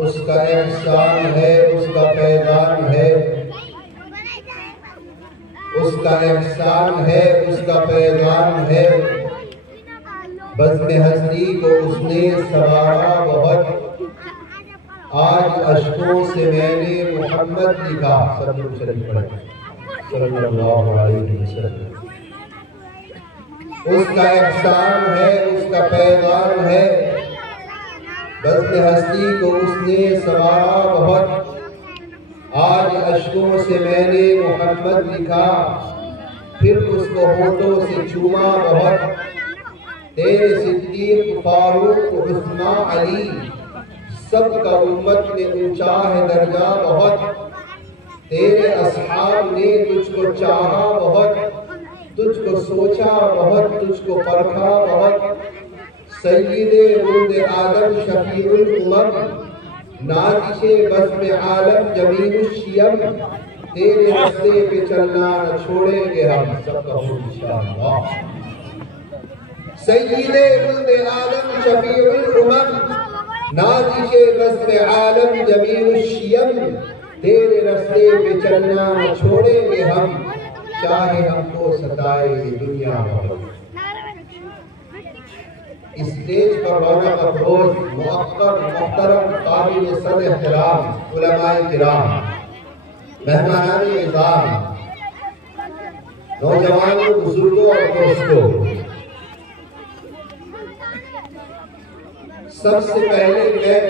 उसका एहसान है, उसका पैगाम है, उसका एहसान है, उसका पैगाम है। बज़्म हस्ती को उसने सवारा बहुत, आज अश्कों से मैंने मोहम्मद लिखा। सल्लल्लाहु अलैहि वसल्लम। उसका एहसान है, उसका पैगाम है। बज़्म हस्ती को उसने सवारा बहुत, आज अश्कों से मैंने मोहम्मद लिखा। फिर उसको होठों से चूमा बहुत, तेरे सिद्दीक़ फारूक उस्मान अली, सबका उम्मत में ऊंचा है दर्जा बहुत। तेरे असहाब ने तुझको चाहा बहुत, तुझको सोचा बहुत, तुझको परखा बहुत। सय्यिदे वुल्द आदम शफीउल उमम, नाज़िशे बज़्म आलम जमीनुश शियम। तेरे रास्ते पे चलना न छोड़ेंगे हम, सबका इंशाअल्लाह। सय्यिदे वुल्द आलम शफीउल उमम, नाज़िशे बज़्म आलम जमीनुश शियम। तेरे रास्ते पे चलना न छोड़ेंगे हम, चाहे हमको सताए ये दुनिया बहुत। इस स्टेज पर रौनक अफरोज मुअक्कर मुहतरम काबिल सद एहतराम उलमाए किराम, मेहमानान इज़ाम, नौजवानों, बुजुर्गों और दोस्तों, सबसे पहले मैं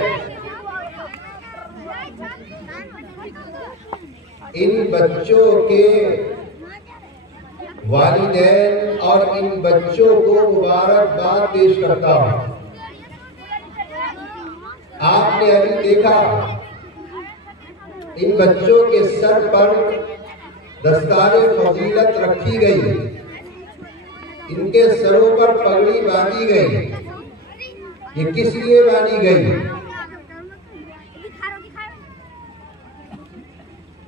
इन बच्चों के वालिदैन और इन बच्चों को मुबारकबाद पेश करता हूं। आपने अभी देखा इन बच्चों के सर पर दस्तारे फजीलत रखी गई, इनके सरों पर पगड़ी बांधी गई। ये किस लिए बांधी गई?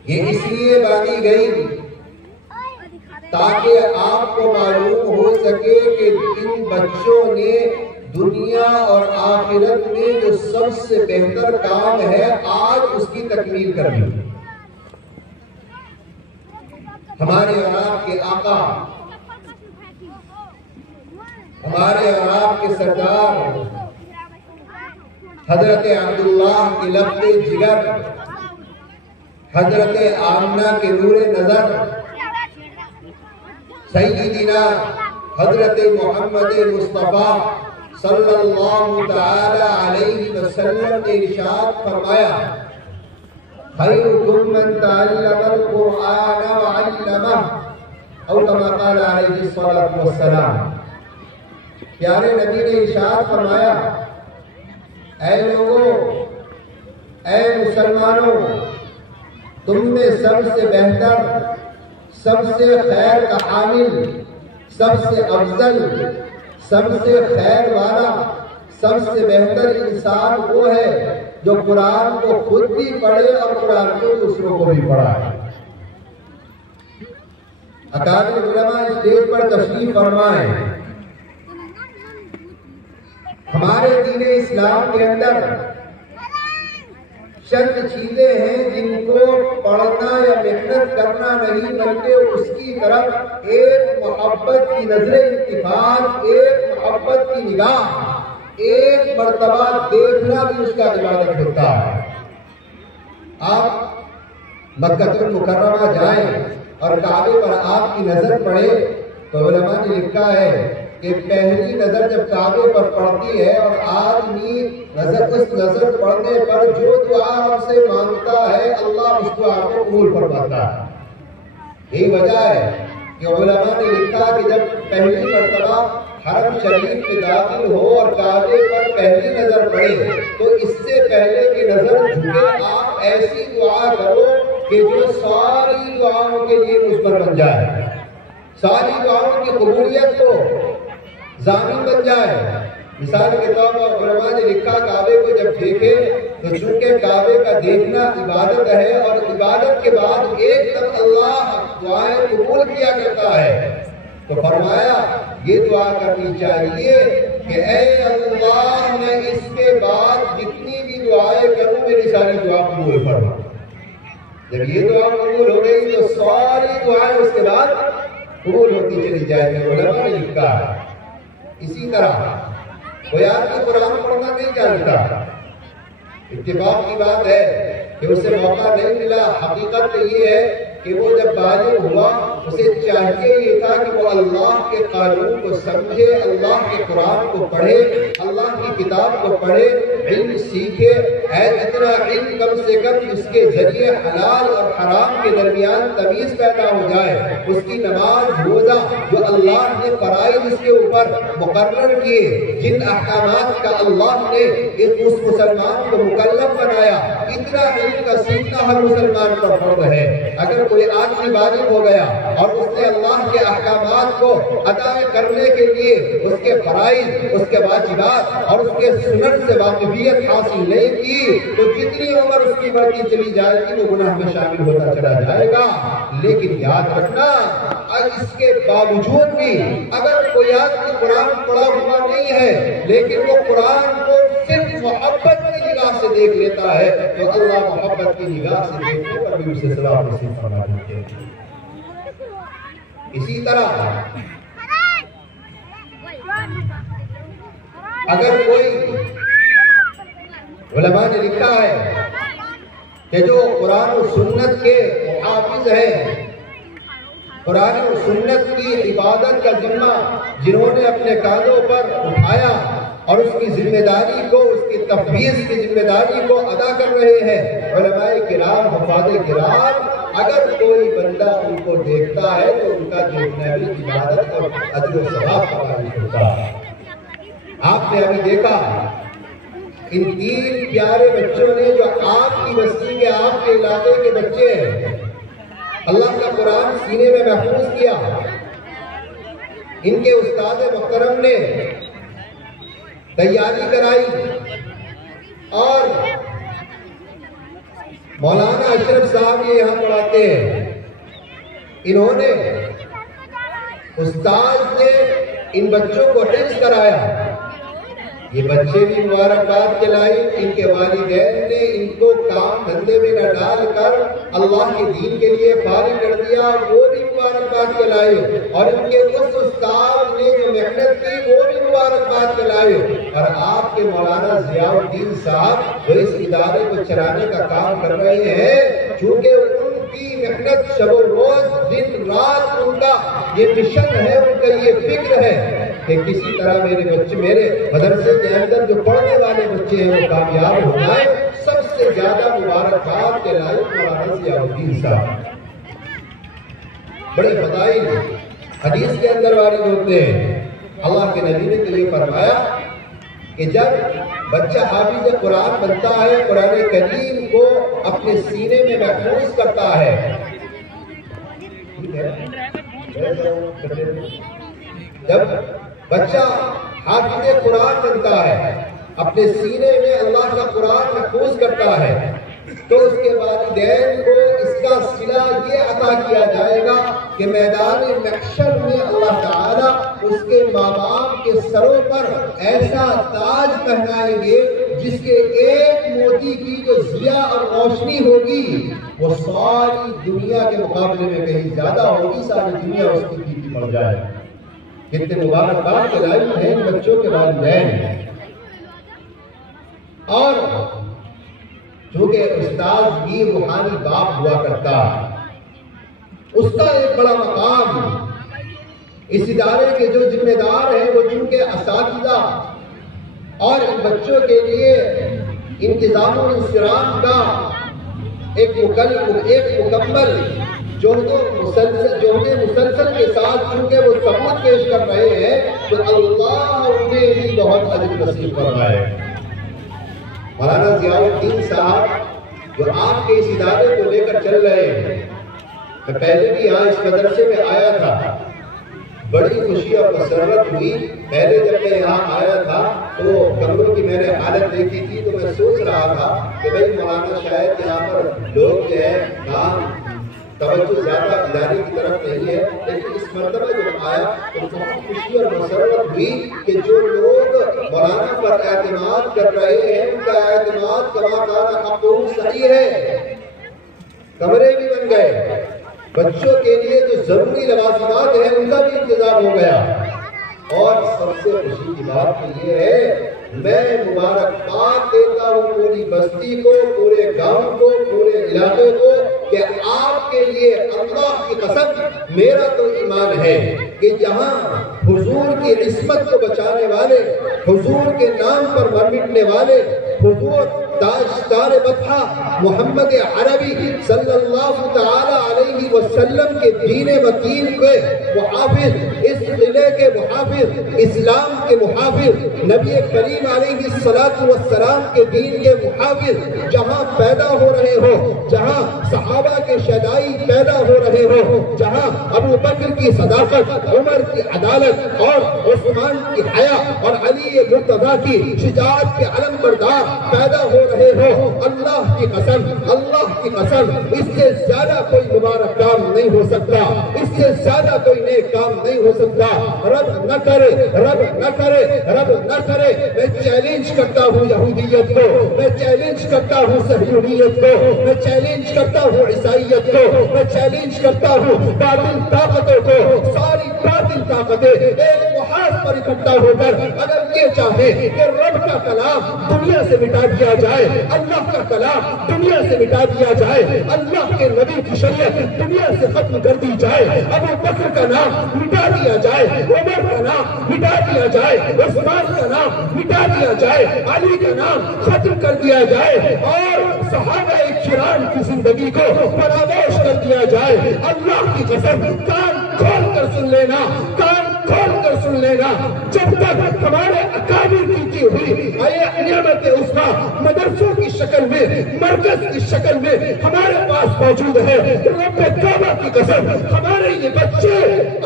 ये इसलिए बांधी गई ताकि आपको मालूम हो सके कि इन बच्चों ने दुनिया और आखिरत में जो सबसे बेहतर काम है आज उसकी तकमील करनी। हमारे और आपके आका, हमारे और आपके सरदार हजरत अब्दुल्लाह के लफ्ज़े जिगर, हजरत आमना के नूरे नजर, सय्यिदना हजरत मोहम्मद मुस्तफा सल्लल्लाहु तआला अलैहि वसल्लम ने इरशाद फरमाया, खैरुकुम मन तअल्लमल कुरआन व अल्लमह, और कमा क़ाल अलैहि सल्लल्लाहु अलैहि वसल्लम। प्यारे नबी ने इरशाद फरमाया, ऐ लोगों, ऐ मुसलमानों, तुम में सबसे बेहतर, सबसे खैर का हामिल, सबसे अफजल, सबसे खैर वाला, सबसे बेहतर इंसान वो है जो कुरान को खुद भी पढ़े और कुरान को दूसरों को भी पढ़ाए। अकादमी उलमा स्टेज पर तशरीफ फरमाए। हमारे दीन इस्लाम के अंदर चंद चीजें हैं जिनको पढ़ना या मेहनत करना नहीं, बल्कि उसकी तरफ एक मोहब्बत की नजरे इत्तिफाक, एक मोहब्बत की निगाह, एक मर्तबा देखना भी उसका इबादत होता है। आप मक्का मुकर्रमा जाएं और काबे पर आपकी नजर पड़े तो उलमा ने लिखा है कि पहली नजर जब काबे पर पड़ती है और आदमी उस नजर पड़ने पर जो दुआ आपसे मांगता है अल्लाह उस दुआ को कबूल फरमाता है। यही वजह है कि उलमा ने लिखा कि जब पहली मर्तबा हरम शरीफ में दाखिल हो और काबे पर पहली नजर पड़े तो इससे पहले की नजर झुके आप ऐसी दुआ करो कि जो सारी दुआओं के लिए मुस्बर बन जाए, सारी दुआओं की कबूलियत को ज़ामिन बन जाए। मिसाल के तौर पर उलमा ने लिखा काबे को जब देखे तो चूंकि काबे का देखना इबादत है और इबादत के बाद एकदम अल्लाह दुआएं कबूल किया करता है, तो फरमाया ये दुआ करनी चाहिए कि ऐ अल्लाह, मैं इसके बाद जितनी भी दुआएं करूं मेरी सारी दुआ कबूल फरमा। जब ये दुआ कबूल हो गई तो सारी दुआएं उसके बाद कबूल होती चली जाएगी। उलमा ने लिखा इसी तरह कोई आदमी कुरान पढ़ना नहीं जानता, इत्तेफाक की बात है कि उसे मौका नहीं मिला। हकीकत तो ये है कि वो जब बालिग हुआ उसे चाहिए ये था कि वो अल्लाह के कानून को समझे, अल्लाह के कुरान को पढ़े, अल्लाह की किताब को पढ़े, इल्म सीखे। इतना इल्म कम से कम जिसके जरिए हलाल और हराम के दरमियान तमीज पैदा हो जाए। उसकी नमाज रोजा जो अल्लाह ने फराइज इसके ऊपर मुकर्रर किए, जिन अहकामात का अल्लाह ने उस मुसलमान को मुकल्लफ बनाया, इतना इल्म का सीखना हर मुसलमान पर फर्ज है। अगर कोई आदमी बालिग हो गया और उसने अल्लाह के अहकामात को अदा करने के लिए उसके फराइज, उसके वाजिबात और उसके सुन्नत से वाकिफियत हासिल नहीं की तो जितनी उम्र उसकी बढ़ती चली जाएगी वो गुनाह में शामिल होता चला जाएगा। लेकिन याद रखना, इसके बावजूद भी अगर कोई आदमी कुरान पढ़ा हुआ नहीं है लेकिन वो कुरान को सिर्फ मोहब्बत की निगाह से देख लेता है तो अल्लाह मोहब्बत की निगाह से देखने पर भी उसे सवाब नसीब फरमा देते हैं। इसी तरह अगर कोई, उलमा ने लिखा है कि जो कुरान और सुन्नत के हाफिज हैं, कुरान और सुन्नत की इबादत का जिम्मा जिन्होंने अपने कांधों पर उठाया और उसकी जिम्मेदारी को, उसकी तफवीज़ की जिम्मेदारी को अदा कर रहे हैं उलमाए किराम, हुफ़ाज़े किराम, अगर कोई बंदा उनको देखता है तो उनका देखना भी इबादत और अजर और सवाब का बायस होता है। आपने अभी देखा इन 3 प्यारे बच्चों ने जो आपकी बस्ती के, आपके इलाके के बच्चे हैं, अल्लाह का कुरान सीने में महफूज किया। इनके उस्ताद मुहतरम ने तैयारी कराई और मौलाना अशरफ साहब ये यहाँ पढ़ाते हैं। इन्होंने, उस्ताद ने इन बच्चों को हिफ्ज़ कराया। ये बच्चे भी मुबारकबाद खिलाई, इनके वालिदैन ने इनको काम धंधे में न डालकर अल्लाह के दीन के लिए फारिग कर दिया, वो भी मुबारकबाद खिलाई। और इनके उस उस्ताद ने जो मेहनत की वो भी मुबारकबाद खिलाई। और आपके मौलाना ज़ियाउद्दीन साहब जो इस इदारे को चलाने का काम कर रहे हैं, चूंकि उनकी मेहनत शबो रोज दिन रात उनका ये मिशन है, उनका ये फिक्र है कि किसी तरह मेरे बच्चे, मेरे मदरसे के अंदर जो पढ़ने वाले बच्चे हैं वो कामयाब हो जाए। सबसे ज्यादा मुबारकबाद के लायक मौलाना ज़ियाउद्दीन साहब। बड़ी फदाइल हदीस के अंदर वारिद होते हैं। अल्लाह के नबी ने तो ये फरमाया कि जब बच्चा हाफिज कुरान बनता है, कुरान करीम को अपने सीने में महफूज करता है, जब बच्चा हाफिज कुरान बनता है, अपने सीने में अल्लाह का कुरान महफूज करता है, तो उसके वालिदैन को इसका सिला ये अता किया जाएगा कि मैदान महशर में अल्लाह ताला उसके माँ बाप के सरों पर ऐसा ताज पहनाएंगे जिसके एक मोती की जो जिया और रोशनी होगी वो सारी दुनिया के मुकाबले में कहीं ज्यादा होगी। सारी दुनिया उसकी फीकी पड़ जाए। कितने मुबारकबाद के लायक हैं बच्चों के वालिदैन। और चूंकि उस्ताद भी रूहानी बाप हुआ करता, उसका एक बड़ा मकाम इस इदारे के जो जिम्मेदार हैं वो चूंकि असातिज़ा और इन बच्चों के लिए इंतजाम और इंसराम का एक मुकम्मल जोहदे मुसलसल के साथ चूंकि वो सबूत पेश कर रहे हैं तो अल्लाह उन्हें भी बहुत अजर नसीब फरमाए। मौलाना ज़ियाउद्दीन साहब जो आपके इस इदारे को लेकर चल रहे हैं, मैं पहले भी यहाँ इस मदरसे में आया था, बड़ी खुशी और मसरत हुई। पहले जब मैं यहाँ आया था तो कमरों की मैंने हालत देखी थी तो मैं सोच रहा था कि भाई मौलाना शायद यहाँ पर लोग जो है काम तवज्जो ज्यादा इदारे की तरफ नहीं है, लेकिन इस मर्तबा जब आया तो बहुत खुशी और मसरत हुई कि जो लोग मौलाना पर एतमाद कर रहे हैं उनका एतमाद कमा काना हक़्क़ुहु सही है। कमरे भी बन गए, बच्चों के लिए जो जरूरी लवाजिमात है उनका भी इंतजाम हो गया। और सबसे खुशी की बात तो ये है, मैं मुबारकबाद देता हूँ पूरी बस्ती को, पूरे गांव को, पूरे इलाके को कि आपके लिए अल्लाह की कसम मेरा तो ईमान है कि जहाँ हुजूर की इस्मत को बचाने वाले, हुजूर के नाम पर मर मिटने वाले, हुजूर दाश्तार बता मोहम्मद अरबी सल्लल्लाहु तआला अलैहि वसल्लम के दीन मतीन के मुहाफिज, इस किले के मुहाफिज, इस्लाम के मुहाफिज, नबी करीम अलैहि सलातु वस्सलाम के दीन के मुहाफिज जहाँ पैदा हो रहे हो, जहाँ सहाबा के शदाई पैदा हो रहे हो, जहाँ अबू बकर की सदाकत, उमर की अदालत और उस्मान की हया और अली मुर्तजा की शिजाअत के अलम बरदार पैदा हो रहे हो, अल्लाह की कसम, अल्लाह की कसम, इससे ज्यादा कोई मुबारक काम नहीं हो सकता, इससे ज्यादा कोई नेक काम नहीं हो सकता। रब न करे, रब न करे, रब न करे। मैं चैलेंज करता हूँ यहूदियत को, मैं चैलेंज करता हूँ सहयूनियत को, मैं चैलेंज करता हूँ ईसाइयत को, मैं चैलेंज करता हूँ बातिल ताकतों को, सारी बातिल ताकतें एक मुहाज पर इकट्ठा होकर अगर ये चाहे कि रब का कलाम दुनिया से मिटा दिया जाए, अल्लाह का कलाम दुनिया से मिटा दिया जाए, अल्लाह के नबी की शरीयत दुनिया से खत्म कर दी जाए, अबू बकर का नाम मिटा दिया जाए, उमर का नाम मिटा दिया जाए, उस्मान का नाम मिटा दिया जाए, अली का नाम खत्म कर दिया जाए और सहाबाए किराम की जिंदगी को फरामोश कर दिया जाए, अल्लाह की कसम कान खोल कर सुन लेना, कान खोल कर सुन लेना, जब तक हमारे अकाबिर की हुई नियमत उस्मा मदरसों की शक्ल में, मरकज की शक्ल में हमारे पास मौजूद है, रब्बे काबा की कसम हमारे ये बच्चे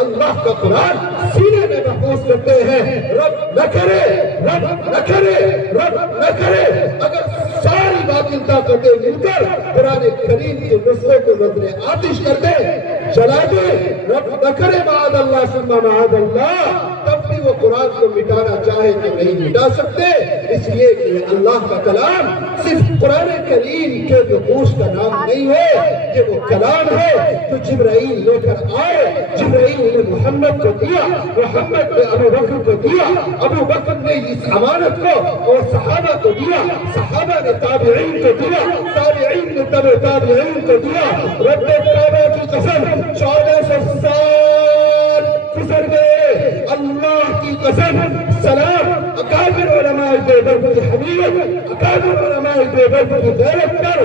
अल्लाह का कुरान सीने में महफूज करते हैं। रब न करे, रब न करे, रब न करे अगर सारी बातिल ताकतें मिलकर कुरान करीम के नुस्खे को नजरे आतिश कर दे, जला दे, रब न करे माद अल्लाह सुम्मा माद अल्लाह, तब भी वो कुरान को मिटाना चाहे तो नहीं मिटा सकते, इसलिए कि अल्लाह का कलाम सिर्फ कुरान करीम के नकूश का नाम नहीं है, ये वो कलाम है जो जिब्राइल लेकर आए, जिब्राइल ने मोहम्मद को दिया, मोहम्मद ने अबू बकर को दिया, अबू बकर ने इस अमानत को और सहाबा को दिया, सहाबा ने ताबिईन को दिया, ताबिईन ने तबे ताबिईन को दिया। रब्बे काबा की कसम 1400 साल गुजर गए, अल्लाह की कसम सलाम अकाबिर उलमाए देवबंद की हमीयत, अकाबिर उलमाए देवबंद की गैरत पर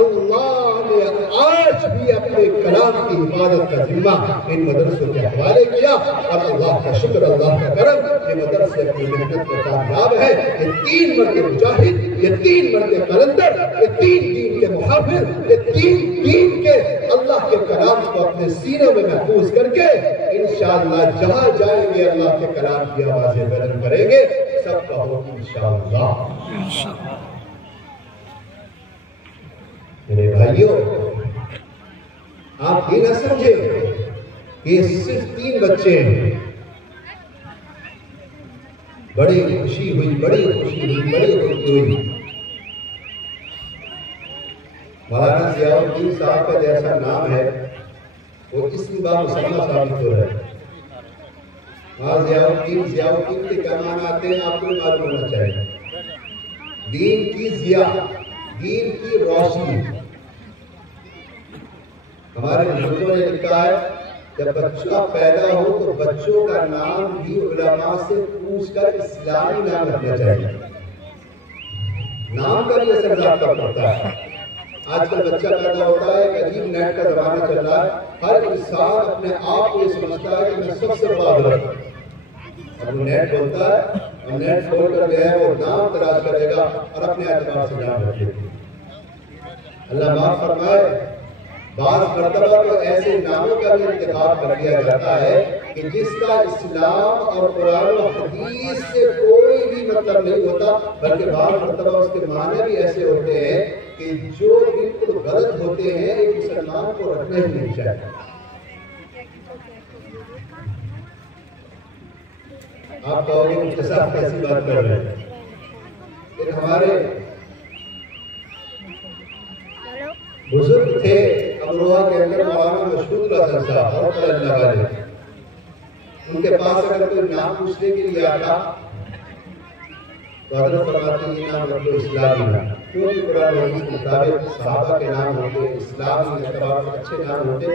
अल्लाह ने आज भी अपने कलाम की हिफाजत का जिम्मा इन मदरसों के हवाले किया और अल्लाह का शुक्र, अल्लाह का करम, ये मदरसे अपनी मेहनत में कामयाब है। ये 3 मर्द मुजाहिद, ये 3 मर्द कलंदर, ये 3 दीन के मुहाफिज, ये 3 दीन के अल्लाह के कलाम को अपने सीनों में महफूज करके इंशाअल्लाह जहां जाएंगे अल्लाह के कलाम की आवाजें बुलंद करेंगे, सबका हो इंशाअल्लाह। मेरे भाइयों, आप ये न समझे कि सिर्फ 3 बच्चे हैं। बड़ी खुशी हुई, बड़ी खुशी हुई, बड़ी खुशी हुई। मौलाना जियाउद्दीन साहब का जैसा नाम है वो इसम बामुसम्मा साबित हो रहा है। जियाउद्दीन के क्या माना आते हैं आपको मालूम होना चाहिए। दीन की जिया, दीन की रोशनी। हमारे बुजुर्गों ने लिखा है जब बच्चा पैदा हो तो बच्चों का नाम भी उलमा से पूछकर इस्लामी नाम रखना चाहिए। नाम का भी असर पड़ता है। आजकल बच्चा पैदा होता है, अजीब नेट का जमाना चल रहा है, हर इंसान अपने आप को समझता है कि मैं सबसे बड़ा हूं। अब नेट बोलता है और नेट खोल कर गया है, वो नाम तलाश करेगा और अपने एतबार से नाम रखेगा। अल्लाह माफ फरमाए, बाज़ मर्तबा तो ऐसे नामों का भी इंतखाब कर दिया जाता है कि जिसका इस्लाम और कुरान और हदीस से कोई भी मतलब नहीं होता, बल्कि बाज़ मर्तबा उसके माने भी ऐसे होते हैं कि जो बिल्कुल गलत होते हैं एक मुसलमान को रखना ही नहीं चाहिए। आप कहोगे मुझे साहब कैसी बात कर रहे हैं, फिर हमारे बुजुर्ग थे अमरोहा के अंदर मौलाना मशहूद रसन साहब और अल्लाह वाले, उनके पास अगर कोई नाम पूछने के लिए आता तो हज़रत फरमाते ये नाम रखो इस्लामी नाम, क्योंकि कुरान हदीस के मुताबिक सहाबा के नाम होते इस्लामी एतबार से अच्छे नाम होते,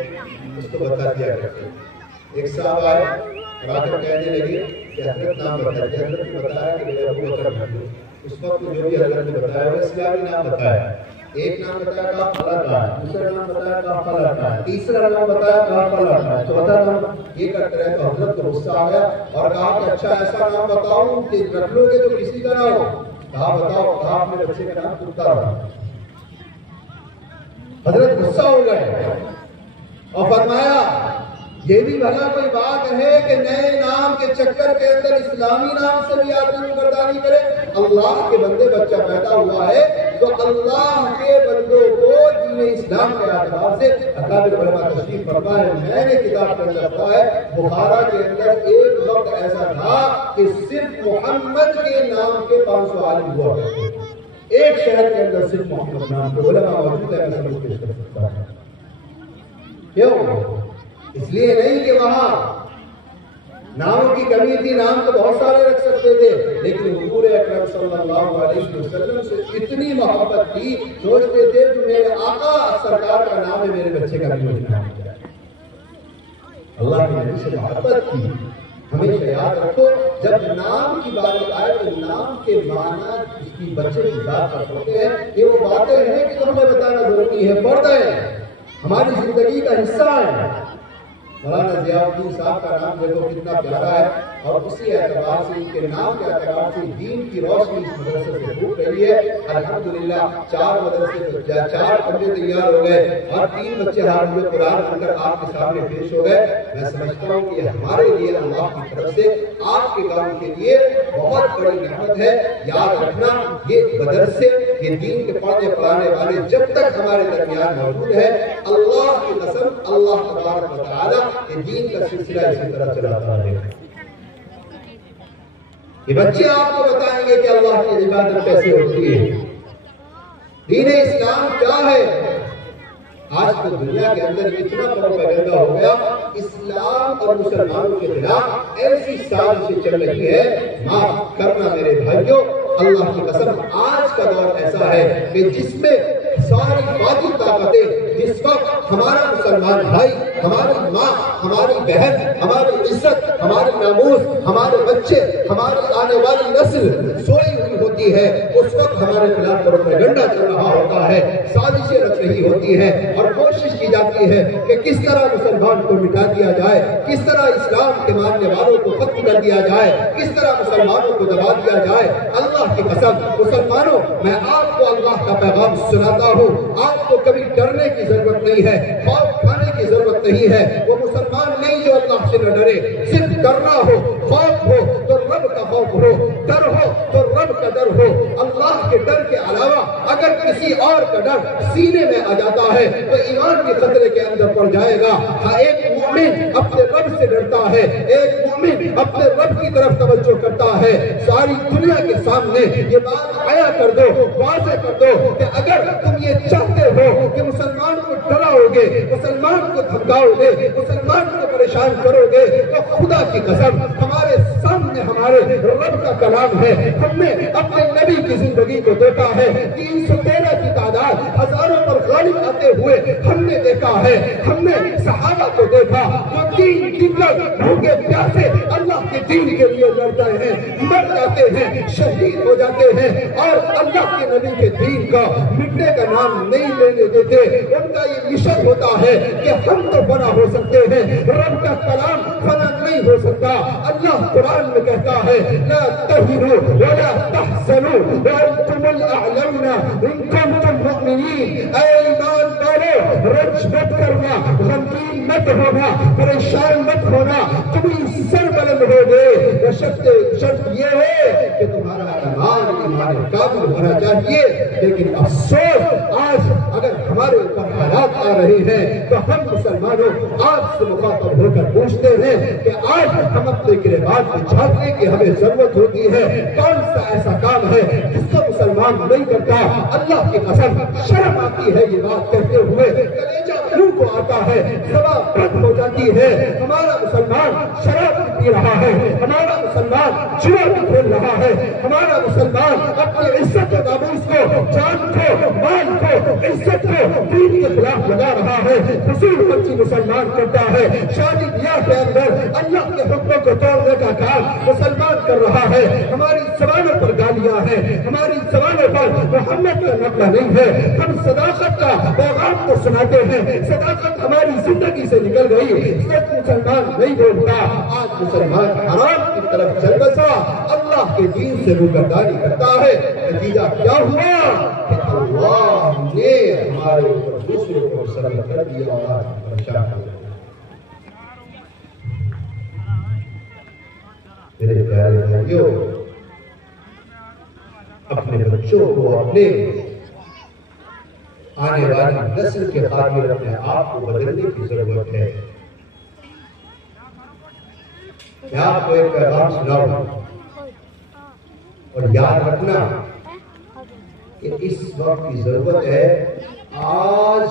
उसको बता दिया करते। एक साहब आए और आकर कहने लगे कि हज़रत नाम बता दिया। हज़रत ने बताया कि मेरे अबू बकर भट्ट, उस वक्त जो भी हज़रत ने बताया वो इस्लामी नाम बताया। एक नाम बताया का फला का है, दूसरा नाम बताया का फला का है, तीसरा नाम बताया का फला का है, चौथा नाम ये करते रहे। तो हज़रत को गुस्सा आ गया और कहा कि अच्छा ऐसा नाम बताऊं कि रख लोगे तो किसी का ना हो। कहा बताओ, कहा अपने बच्चे का नाम कुत्ता रहा। हज़रत गुस्सा हो गए और फरमाया ये भी भला कोई बात है कि नए नाम के चक्कर के अंदर इस्लामी नाम से भी आदमी बर्दानी करे। अल्लाह के बंदे बच्चा पैदा हुआ है तो अल्लाह के बंदों को दीन इस्लाम के आधार से अकाबिर उलमा तशरीफ फरमा है। मैंने किताब के अंदर पढ़ा है बुखारा के अंदर एक वक्त ऐसा था कि सिर्फ मोहम्मद के नाम के 500 आलिम हुआ करते थे। एक शहर के अंदर सिर्फ मोहम्मद नाम के उलमा मौजूद है। मैं समझ पेश कर सकता हूं क्यों? इसलिए नहीं कि वहां नामों की कमी थी, नाम तो बहुत सारे रख सकते थे, लेकिन हुजूर अकरम सल्लल्लाहु अलैहि वसल्लम से इतनी मोहब्बत थी, सोचते थे कि मेरे आका सरकार का नाम है, मेरे बच्चे का भी नाम है। अल्लाह के नबी से मोहब्बत थी। हमेशा याद रखो जब नाम की बात आए तो नाम के माना उसकी बच्चे की बात करते हैं। ये वो बातें हैं कि तो हमें बताना जरूरी है, पर्दा है, हमारी जिंदगी का हिस्सा है। मौलाना ज़ियाउद्दीन साहब का नाम देखो कितना प्यारा है और उसी एतबार से इनके नाम के एतबार से दीन की रोशनी इस मदरसे से फूट रही है। अल्हम्दुलिल्लाह 4 मदरसे 4 बच्चे तैयार हो गए और 3 बच्चे हाफिज़ कुरान बनकर आपके सामने पेश हो गए। मैं समझता हूँ कि हमारे लिए अल्लाह की तरफ से आपके गांव के लिए बहुत बड़ी नेमत है। याद रखना ये मदरसे ये दीन के पढ़ने पढ़ाने वाले जब तक हमारे दरमियान मौजूद है, अल्लाह की कसम अल्लाह तबारक व तआला ये दीन का सिलसिला इसी तरह चलाता रहेगा। ये बच्चे आपको बताएंगे कि अल्लाह की इबादत कैसे होती है, दीन इस्लाम क्या है। आज तो दुनिया के अंदर इतना प्रोपेगेंडा हो गया, इस्लाम और मुसलमानों के खिलाफ ऐसी साजिशें चल रही है। माफ करना मेरे भाइयों, अल्लाह की कसम आज का दौर ऐसा है कि जिसमें सारी बाकी ताकतें जिस वक्त हमारा मुसलमान भाई, हमारी माँ, हमारी बहन, हमारी इज्जत, हमारी नामूस, हमारे बच्चे, हमारी आने वाली नस्ल सोई हुई होती है, उस वक्त हमारे खिलाफ प्रोपेगेंडा चल रहा होता है, साजिशें रच रही होती है और कोशिश की जाती है कि किस तरह मुसलमान को मिटा दिया जाए, किस तरह इस्लाम के मानने वालों को खत्म कर दिया जाए, किस तरह मुसलमानों को दबा दिया जाए। अल्लाह की कसम मुसलमानों, मैं आपको अल्लाह का पैगाम सुनाता हूँ, आपको कभी डरने की जरूरत नहीं है, खौफ खाने की जरूरत नहीं है। वो मुसलमान नहीं जो अल्लाह से न डरे, सिर्फ डरना हो, खौफ हो तो रब का खौफ हो, डर हो तो रब का डर हो। अल्लाह के डर के अलावा अगर किसी और का डर सीने में आ जाता है तो ईमान के खतरे के अंदर पड़ जाएगा। हाँ, एक मोमिन अपने रब से डरता है, एक मोमिन अपने रब की तरफ तवज्जो करता है। सारी दुनिया के सामने ये बात आया कर दो, वाज़ेह कर दो कि अगर तुम ये चाहते हो कि मुसलमान को डराओगे, मुसलमान को धमकाओगे, मुसलमान को परेशान करोगे, तो खुदा की कसम हमारे सामने हमारे रब का कलाम है। हमने अपने नबी की जिंदगी को देखा है, 313 की तादाद हजारों पर गालिब आते हुए हमने देखा है। हमने सहाबा को देखा जो 3 दिन तक भूखे प्यासे अल्लाह के दीन के लिए लड़ते हैं, मर जाते हैं, शहीद हो जाते हैं और अल्लाह के नबी के दीन का मिटने का नाम नहीं लेने देते। उनका ये मिशन होता है कि हम तो बना हो सकते हैं, रब का कलाम बना नहीं हो सकता। अल्लाह कुरान में कहता है ला तहिनु वला तहज़नु व अंतुमुल अअलौना इन कुंतुम मुमिनीन। ऐ ईमान वालों, रंज मत करना, गमगीन मत होना, परेशान मत होना, तुम सरबलंद हो गए। शर्त ये है कि तुम्हारा ईमान ईमान काबिल होना चाहिए। लेकिन अफसोस आज अगर हमारे ऊपर हालात आ रहे हैं तो हम मुसलमानों आज से मुखातब होकर पूछते हैं कि आज हम अपने गिरबान में झांकने की हमें जरूरत होती है। कौन सा ऐसा काम है जिसको मुसलमान नहीं करता? अल्लाह की कसम शर्म आती है ये बात कहते हुए, कलेजा मुंह को आता है, जबान बंद हो जाती है। हमारा मुसलमान शराब पी रहा है, हमारा मुसलमान जुआ भी खेल रहा है, हमारा मुसलमान अपनी इज्जत और नामूस को, जान को, माल को, इज्जत को दीन के खिलाफ लगा रहा है। फजूल खर्ची मुसलमान करता है। शादी ब्याह के अंदर अल्लाह के हुक्मों को तोड़ने का काम मुसलमान कर रहा है। हमारी जबानों पर गालियां हैं, हमारी जबानों पर मोहम्मद का नकला नहीं है। हम सदाकत का पैगाम तो सुनाते हैं, सदाकत हमारी जिंदगी से निकल गई, सच मुसलमान नहीं बोलता। आज मुसलमान हराम की तरफ चल बसा, अल्लाह के दीन से रुगरदारी करता है। नतीजा क्या हुआ कि अल्लाह ने हमारे ऊपर दूसरों को सरल कर दिया और परेशान कर दिया। मेरे प्यारे भाइयों, अपने बच्चों को, अपने आने वाली नस्ल के खातिर अपने आप को बदलने की जरूरत है। मैं आपको एक पैगाम सुनाऊं और याद रखना कि इस वक्त की जरूरत है। आज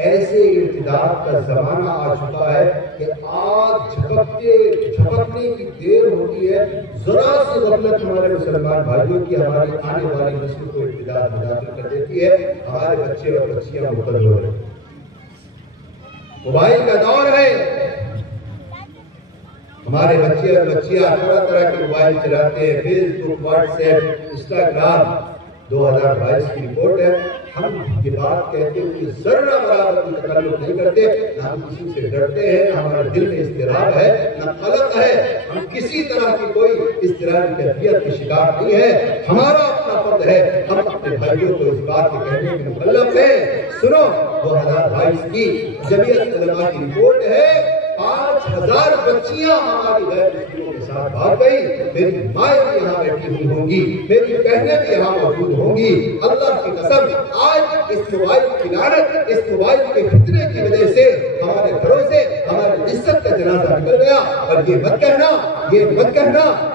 ऐसे इर्तिदाद का जमाना आ चुका है कि आज झपकने की देर होती है। जरा सी गफलत हमारे मुसलमान भाइयों की हमारी आने वाली नस्ल को इर्तिदाद में दाखिल कर देती है। हमारे बच्चे और बच्चियां मुकर्रर हो रहे हैं। मोबाइल का दौर है, हमारे बच्चे और बच्चियां तरह तरह के मोबाइल चलाते हैं, फेसबुक, व्हाट्सएप, इंस्टाग्राम। 2022 की रिपोर्ट है। हम ये बात कहते हुए जर्रा बराबर की तकल्लुफ नहीं करते, ना हम किसी से डरते हैं, ना हमारे दिल में इस्तिराब है, ना कलक है। हम किसी तरह की कोई इस्तिराब की कैफियत के शिकार नहीं है। हमारा अपना फर्ज है, हम अपने भाइयों को इस बात के कहने में मुकल्लफ है। सुनो, 2022 की जमीयत उलमा की रिपोर्ट है, 5000 बच्चियां हमारी गैर मुस्लिमों के साथ भाग गई। मेरी माएँ भी यहाँ बैठी हुई होंगी, मेरी बहनें भी यहाँ मौजूद होंगी। अल्लाह की कसम, आज इस मोबाइल की लानत, इस मोबाइल के फितने की वजह से हमारे घरों से हमारी इज्जत का जनाजा निकल गया। और ये मत कहना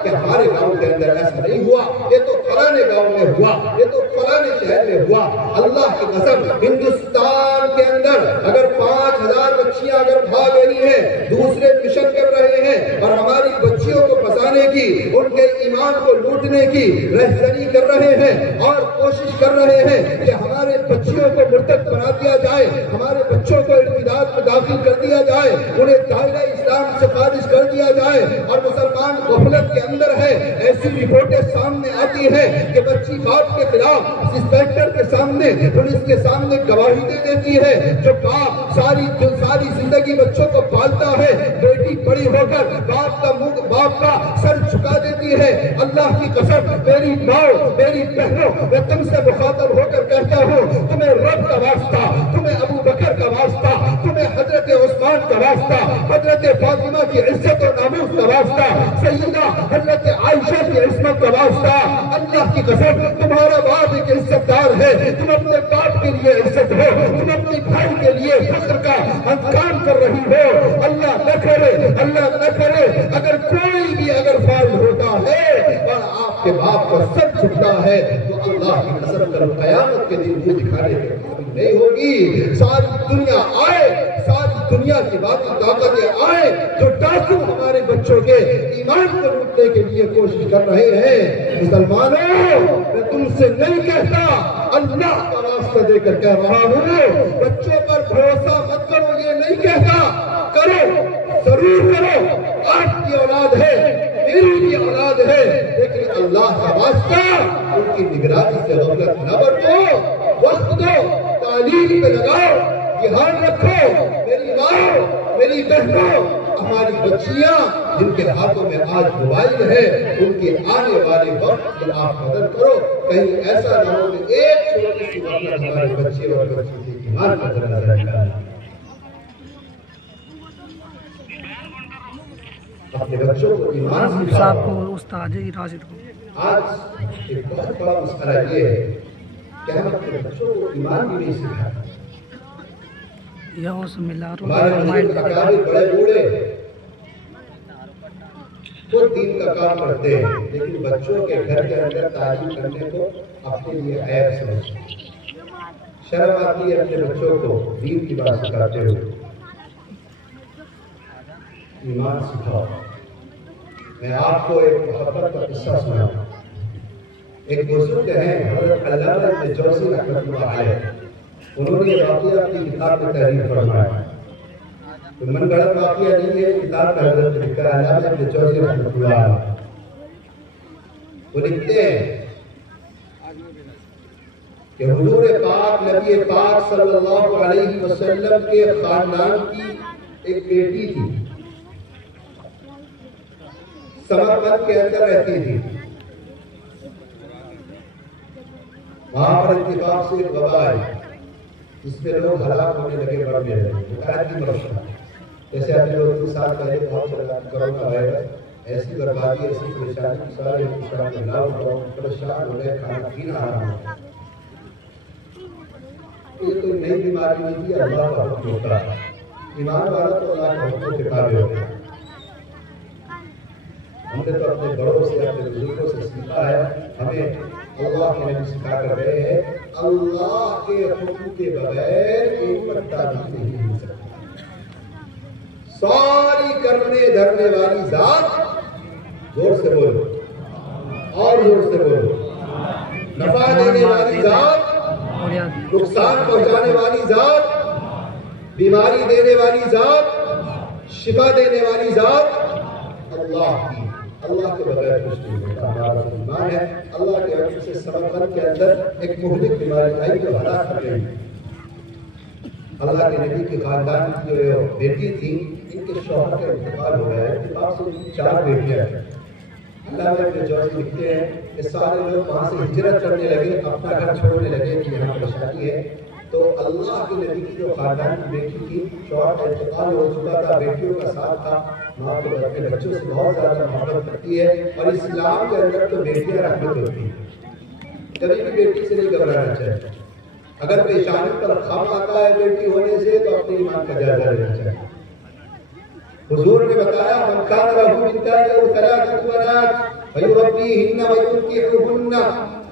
कि हमारे गांव के अंदर ऐसा नहीं हुआ, ये तो फलाने गांव में हुआ, ये तो फलाने शहर में हुआ। अल्लाह की कसम, हिंदुस्तान के अंदर अगर 5000 बच्चियां अगर भाग रही हैं, दूसरे मिशन कर रहे हैं और हमारी बच्चियों को फंसाने की, उनके ईमान को लूटने की रहजनी कर रहे हैं और कोशिश कर रहे हैं कि हमारे बच्चियों को मुर्तद बना दिया जाए, हमारे बच्चों को इर्तिदाद में दाखिल कर दिया जाए, उन्हें दायरा इस्लाम से खारिज कर दिया जाए और मुसलमान गफलत के अंदर है। ऐसी रिपोर्टें सामने आती है कि बच्ची बाप के खिलाफ इंस्पेक्टर के सामने, पुलिस के सामने गवाही दे देती है। जो बाप सारी जिंदगी बच्चों को पालता है, बेटी बड़ी होकर बाप का सर झुका देती है। अल्लाह की कसम, मेरी माँ, मेरी बहनों, मैं तुमसे मुखातब होकर कहता हूँ, तुम्हें रब का वास्ता, तुम्हें अबू बकर का वास्ता, तुम्हें हजरत उस्मान का वास्ता, हजरत फातिमा की इज्जत और नामूस का वास्ता, सैयदा हजरत आयशा की इस्मत का वास्ता। अल्लाह की कसम, तुम्हारा बाप एक इज्जतदार है, तुम अपने बाप के लिए इज्जत हो, तुम अपने भाई के लिए फख्र का काम कर रही हो। अल्लाह न करे अगर कोई भी अगर फाइल होता है और आपके बाप का सर झुकता है तो अल्लाह की कसम करो, कयामत के दिन मुंह दिखाने के काबिल नहीं होगी। सारी दुनिया आए, सारी दुनिया की बाकी ताकतें आए, जो डाकू हमारे बच्चों के ईमान को लूटने के लिए कोशिश कर रहे हैं। मुसलमानों, मैं तुमसे नहीं कहता, अल्लाह का वास्ता देकर कह रहा हूँ, बच्चों पर भरोसा मत करो। ये नहीं कहता, करो, जरूर करो। आपकी औलाद है, मेरी भी औलाद है, लेकिन अल्लाह का वास्ता उनकी निगरानी से गफलत न बरतो, वक्त दो, तालीम पे लगाओ, ध्यान रखो। मेरी माँ, मेरी बहनों, हमारी बच्चियां जिनके हाथों में आज मोबाइल है, उनके आने वाले वक्त की आप मदद करो। कहीं ऐसा न हो कि एक छोटी सी गफलत हमारे बच्चे और बच्चों की ईमान का जनाजा निकाले। अपने बच्चों को ईमान साहब सिखाओ। को, उस्ताद राशिद को। आज एक बहुत बड़ा मसला ये है कि हम अपने बच्चों को ईमान भी नहीं सिखाते। हमारे बुजुर्ग अकाबिर बड़े बूढ़े खुद दीन का काम करते हैं, लेकिन बच्चों के घर के अंदर तालीम करने को अपने लिए ऐब समझते हैं। शर्म आती है अपने बच्चों को दीन की बात सिखाते हुए। ईमान सिखाओ। मैं आपको एक मोहब्बत का किस्सा सुनाऊं। एक बुजुर्ग हैं हज़रत अल्लामा इब्न जौज़ी रहमतुल्लाह अलैह, उन्होंने ये वाक़या अपनी किताब में तहरीर फरमाया। तो मनगढ़ंत वाक़या नहीं है, किताब में हज़रत ने लिखा है अल्लामा इब्न जौज़ी रहमतुल्लाह अलैह। वो लिखते हैं कि हुजूर पाक नबी पाक सल्लल्लाहु अलैहि वसल्लम के खानदान की एक बेटी थी, समरकंद के अंदर रहती थी। वहां पर इत्तेफाक से एक वबा आई, जिसमें लोग हलाक होने लगे, मरने लगे। की वर्षा जैसे अभी 2-3 साल पहले बहुत चला कोरोना वायरस, ऐसी बर्बादी, ऐसी परेशानी, सारे हिंदुस्तान में लॉकडाउन, परेशान हो गए, खाना पीना हराम हो गया। ये कोई नई बीमारी नहीं थी, अल्लाह का हुक्म होता है। ईमान वाला तो अल्लाह के हुक्म के ताबे होता है। हमने तो अपने बड़ों से, अपने बुजुर्गों से सीखा है। हमें अल्लाह के नबी सिखा कर रहे हैं, अल्लाह के हुक्म के बगैर एक पत्ता भी नहीं हिल सकता। सारी करने धरने वाली जात, जोर से बोलो और जोर से बोलो, नफा देने वाली जात, नुकसान पहुंचाने वाली जात, बीमारी देने वाली जात, शिफा देने वाली जात अल्लाह की। अल्लाह के बगैर कुछ नहीं होता। हमारा ईमान है। अल्लाह के हुक्म से समरकंद के अंदर एक मुहलिक बीमारी आई जो हलाक कर गई। अल्लाह के नबी के खानदान की जो बेटी थी, इनके शौहर का इंतकाल हो गया है। इत्तेफाक से 4 बेटियां हैं। अल्लामा इब्न जौज़ी लिखते हैं कि सारे लोग वहाँ से हिजरत करने लगे, अपना घर छोड़ने लगे कि यहाँ परेशानी है। तो अल्लाह के नबी की जो खानदान की बेटी थी, शौहर का इंतकाल हो चुका था, बेटियों का साथ था, माँ तो अपने बच्चों से बहुत ज्यादा मोहब्बत करती है। और इस्लाम के अंदर तो बेटियां रहमत होती हैं, कभी भी बेटी से नहीं घबराना चाहिए। अगर पेशानी पर खम आता है बेटी होने से, तो अपने ईमान का जायजा लेना चाहिए। हुजूर ने बताया, मन कान रहू बिंतान सलासतु बनात फयुरब्बीहिन्ना वयुनकिहुहुन्ना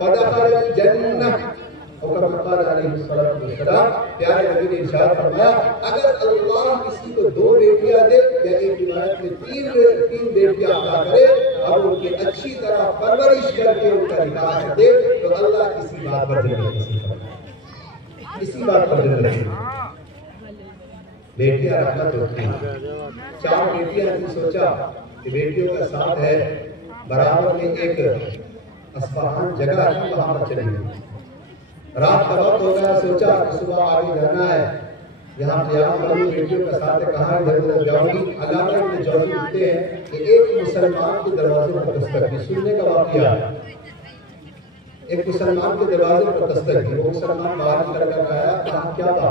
फदखलल जन्नह। और कहा अलैहिस्सलातु वस्सलाम, प्यारे नबी ने इरशाद फरमाया, अगर अल्लाह किसी को 2 बेटियां दे या एक रिवायत में 3 बेटियां अता करे और उनकी अच्छी तरह परवरिश करके उनका निकाह कर दे, तो अल्लाह किसी बात पर जन्नत नसीब फरमाए। इसी बात पर जन्नत नसीब। बेटियां रहमत होती हैं। 4 बेटियां थी, सोचा कि बेटियों का साथ है, बराबर में एक अस्फहान जगह है, वहां पर चली गई। रात का वक्त हो गया, सोचा कि सुबह आगे जाना है, यहाँ वाली बेटियों का साथ कहाँ इधर उधर जाऊंगी। अल्लामा इब्न जौज़ी लिखते हैं कि एक मुसलमान के दरवाजे पर दस्तक की, सुनने का वाक़या, एक मुसलमान के दरवाजे पर दस्तक की। वो मुसलमान बाहर निकल कर आया, कहा क्या था?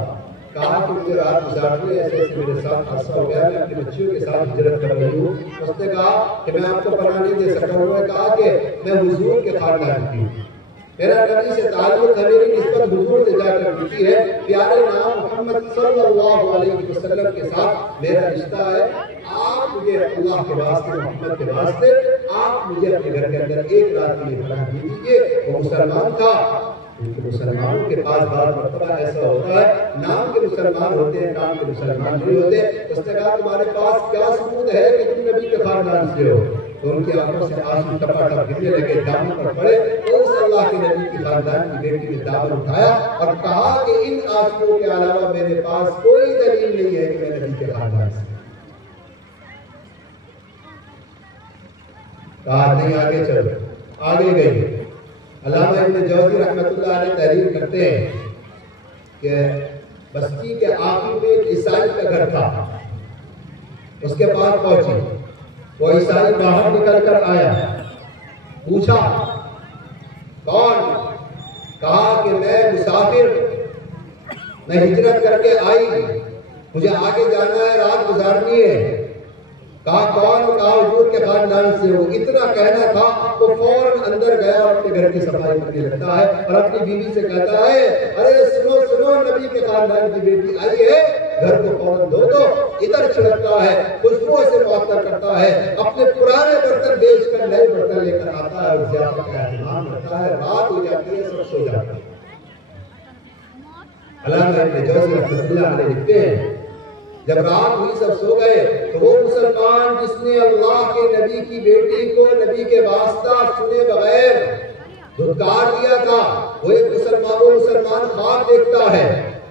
कहा कि मुझे रात गुजारनी, ऐसे ऐसे मेरे साथ हादसा हो गया, मैं अपनी बच्चियों के साथ हिजरत कर रही हूँ। उसने कहा कि मैं आपको पनाह नहीं दे सकता हूँ। मैं कहा कि मैं हुजूर के खानदान की हूँ, मेरा नबी से ताल्लुक है, मेरी निस्बत हुजूर से जाकर मिलती है, प्यारे नाम मोहम्मद सल्लल्लाहु अलैहि वसल्लम के साथ मेरा रिश्ता है। आप मुझे अल्लाह के वास्ते, मोहम्मद के वास्ते, आप मुझे अपने घर के अंदर एक रात के लिए पनाह दीजिए। वो मुसलमान था। क्योंकि मुसलमानों के पास बार मरतबा ऐसा होता है, नाम के मुसलमान होते हैं, नाम के मुसलमान नहीं होते। उसने कहा, तुम्हारे पास क्या सबूत है कि तुम नबी के खानदान से हो? तो उनकी आंखों से आंसू टपाटप गिरने लगे, दामन पर पड़े। तो उस अल्लाह के नबी की खानदान की बेटी ने दामन उठाया और कहा कि इन आंसुओं के अलावा मेरे पास कोई दलील नहीं है कि मैं नबी के खानदान से। कहा नहीं, आगे चलो। आगे गई। अल्लामा इब्न जौज़ी रहमतुल्लाह अलैह तहरीर करते हैं कि बस्ती के आखिर में एक ईसाई का घर था। उसके पास पहुंची, वो ईसाई बाहर निकल कर आया, पूछा कौन? कहा कि मैं मुसाफिर, मैं हिजरत करके आई, मुझे आगे जाना है, रात गुजारनी है। कहा कौन? कहा हुजूर के खानदान से हो। इतना कहना था तो फौरन अंदर गया और अपने घर की सफाई करने लगता है और अपनी बीवी से कहता है, अरे सुनो सुनो, नबी के खानदान की बेटी आई है, घर को फौरन धो दो। इधर छिड़कता है, खुशबू से मुअत्तर करता है, अपने पुराने बर्तन बेचकर नए बर्तन लेकर आता है और ज़ियाफत का एहतमाम करता है। रात हो जाती है, सब सो जाते हैं। अल्लामा इब्न जौज़ी रहमतुल्लाह अलैह लिखते हैं, जब रात हुई सब सो गए तो वो मुसलमान जिसने अल्लाह के नबी की बेटी को नबी के वास्ता सुने बगैर धुतकार दिया था, वो एक मुसलमान ख्वाब देखता है,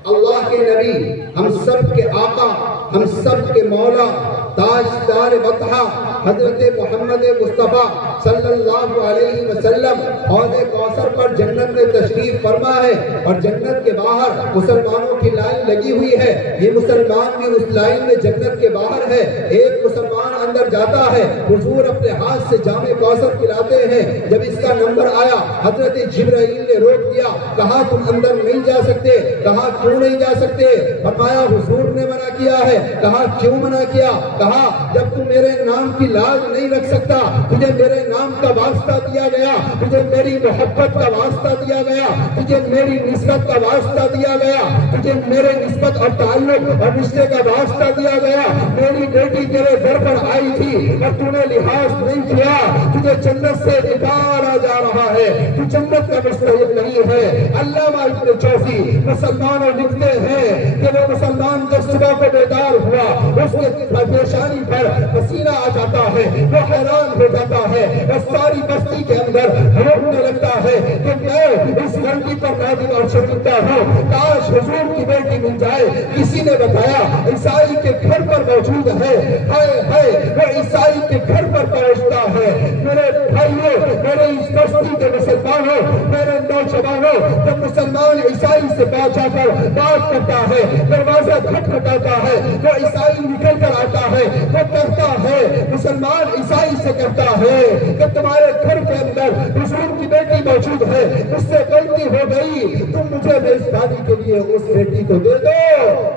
अल्लाह के नबी, हम सब के आका, हम सब के मौला, ताजदार वतहा हजरत मोहम्मद मुस्तफा सल्लल्लाहु अलैहि वसल्लम हौज़ कौसर पर जन्नत में तशरीफ फरमा है और जन्नत के बाहर मुसलमानों की लाइन लगी हुई है। ये मुसलमान भी उस लाइन में जन्नत के बाहर है। एक मुसलमान अंदर जाता है, हुजूर अपने हाथ से जामे कौसर पिलाते हैं। जब इसका नंबर आया, हजरत जिब्राइल ने रोक दिया, कहा तुम अंदर नहीं जा सकते। कहा क्यों नहीं जा सकते? फरमाया हुजूर ने मना किया है। कहा क्यों मना किया? कहा जब तू मेरे नाम की लाज नहीं रख सकता, तुझे मेरे नाम का वास्ता दिया गया, तुझे मेरी मोहब्बत का वास्ता दिया गया, तुझे मेरी निस्बत का वास्ता दिया गया, तुझे मेरे निस्बत और ताल्लुक और रिश्ते का वास्ता दिया गया। मेरी बेटी तेरे घर पर आई थी और तूने लिहाज नहीं किया, तुझे जन्नत से निकाला जा रहा है, तू जन्नत का मुस्तहिक नहीं है। अल्लामा इब्न जौज़ी मुसलमानों लिखते हैं कि वो मुसलमान जब सुबह को बेदार हुआ, उसके पेशानी पर पसीना आ जाता है, वो हैरान हो जाता है और सारी बस्ती के अंदर रोकने लगता है कि मैं इस गलती पर नादिम और शर्मिंदा हूँ, काश हुजूर की बेटी मिल जाए। किसी ने बताया ईसाई के घर पर मौजूद है। हाय हाय, वो ईसाई के घर पर पहुंचता है। मेरे भाइयों, मेरे इस बस्ती के मुसलमानों, मेरे नौजवानों, जब मुसलमान ईसाई से जाकर बात करता है, दरवाजा खटखटाता है, वो ईसाई निकल कर आता है, वो कहता है, मुसलमान ईसाई से कहता है कि तुम्हारे घर के अंदर हुजूर की बेटी मौजूद है, उससे गलती हो गई, तुम मुझे मेजबानी के लिए उस बेटी को दे दो।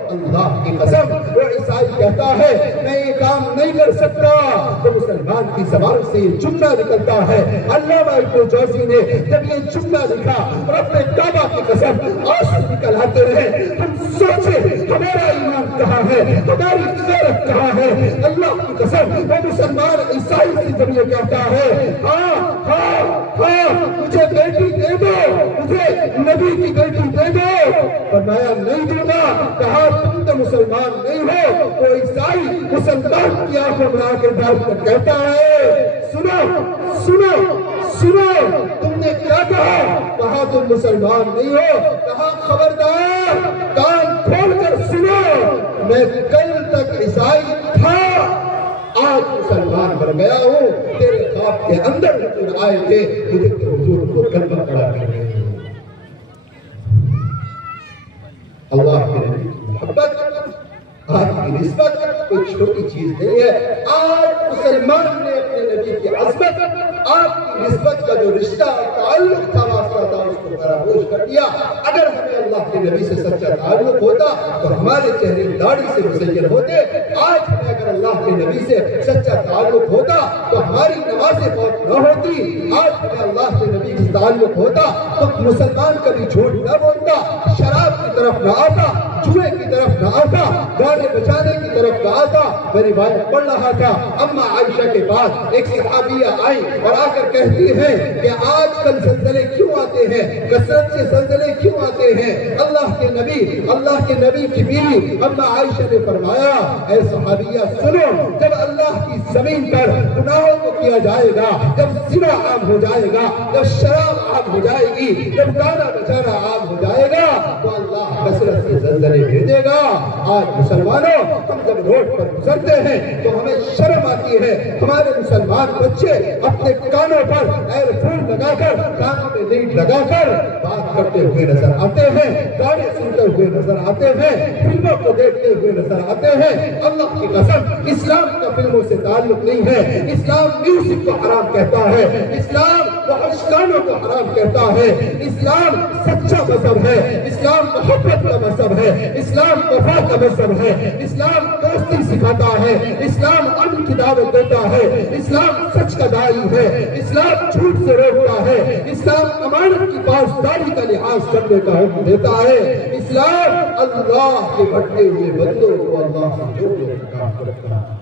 अल्लाह की कसम, वो ईसाई कहता है मैं ये काम नहीं कर सकता। तो मुसलमान की ज़बान से ये जुमला निकलता है। अल्लामा इब्न जौज़ी ने जब ये जुमला लिखा और अपने काबा की कसम आंसू निकल आते रहे। हम सोचे हमारा ईमान कहाँ है, हमारी गैरत कहाँ है? अल्लाह की कसम, वो मुसलमान ईसाई से जब ये कहता है हाँ हाँ हाँ मुझे बेटी दे दो, मुझे नबी की बेटी दे दो, फरमाया नहीं दूंगा। कहा तुम तो मुसलमान नहीं हो। वो ईसाई मुसलमान की आंखों में आकर डालकर कहता है सुनो सुनो सुनो, तुमने क्या कहा? कहा तुम मुसलमान नहीं हो। कहा खबरदार, कान खोलकर सुनो, मैं कल तक ईसाई था, आज मुसलमान बन गया हूँ। तेरे ख्वाब के अंदर हुजूर आए थे, मुझे तो हुजूर को कलमा पढ़ा कर गए। अल्लाह के नबी की मोहब्बत, आपकी निस्बत कोई छोटी चीज नहीं है। आज मुसलमान ने अपने नबी की अज़मत, आपकी निस्बत का जो रिश्ता ताल्लुक था, वास्ता था, उसको फरामोश कर दिया। अगर हमें अल्लाह के नबी से सच्चा ताल्लुक होता तो हमारे चेहरे दाढ़ी से मुसय्यर होते। आज हमें अगर अल्लाह के नबी से सच्चा ताल्लुक होता तो हमारी नमाजें फौत न होती। आज हमें अल्लाह के नबी से ताल्लुक होता तो मुसलमान कभी झूठ न बोलता, शराब की तरफ न आता, जुए की तरफ न आता, गाने बजाने की तरफ न आता। मैं रिवायत पढ़ रहा था, अम्मा आयशा के पास एक सहाबिया आई और आकर कहती है कि आजकल ज़लज़ले क्यों आते हैं, कसरत से ज़लज़ले क्यों आते हैं? अल्लाह के नबी की बीवी अम्मा आयशा ने फरमाया, ऐ सहाबिया सुनो, जब अल्लाह की जमीन पर गुनाहों को किया जाएगा, जब ज़िना आम हो जाएगा, जब शराब आम हो जाएगी, जब गाना बजाना आम हो जाएगा, तो अल्लाह कसरत से ज़लज़ले भेजेगा। आज मुसलमानों, हम जब रोड पर गुजरते हैं तो हमें शर्म आती है। हमारे मुसलमान बच्चे अपने कानों पर एयरफोन लगाकर, कानों में लीड लगाकर बात करते हुए नजर आते हैं, गाने सुनते हुए नजर आते हैं, फिल्मों को देखते हुए नजर आते हैं। अल्लाह की कसम, इस्लाम का फिल्मों से ताल्लुक नहीं है। इस्लाम म्यूजिक को हराम कहता है, इस्लाम बहिष्कारों को हराम कहता है। इस्लाम सच्चा मजहब है, इस्लाम मोहब्बत का मजहब है, इस्लाम वफा का मजहब है, इस्लाम दोस्ती सिखाता है, इस्लाम अमन की दावत देता है, इस्लाम सच का दाई है, इस्लाम झूठ से रोकता है, इस्लाम अमानत की पासदारी का लिहाज करने का हुक्म देता है। इस्लाम अल्लाह के भटके हुए बंदों को अल्लाह से जोड़ने का काम करता है।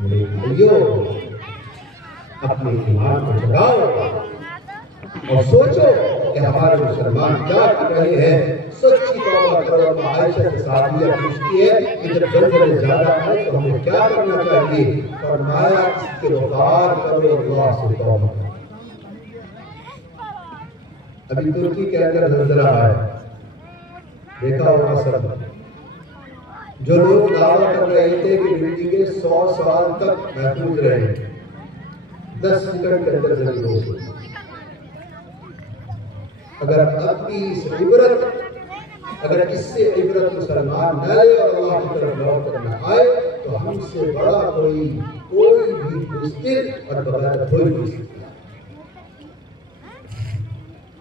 मेरे भाइयों, अपने ईमान को जगाओ और सोचो कि हमारे मुसलमान क्या कर रहे हैं। सच्ची तौबा करो। आयशा के साथ यह पूछती है कि जब ज़ल्ज़ले ज्यादा आए तो हमें क्या करना चाहिए। फरमाया इस्तिग़फ़ार करो, अल्लाह से तौबा करो। अभी तुर्की के अंदर ज़ल्ज़ला आया, देखा होगा सब। जो लोग दावा कर रहे थे कि बिल्डिंगें 100 साल तक महफूज रहे, 10 सेकंड के अंदर जली हो गई। अगर अब भी इस इबरत, अगर इससे इबरत मुसलमान न ले और अल्लाह की तरफ लौट कर न आए तो हमसे बड़ा कोई भी मुश्किल और बगैर कोई नहीं सकता।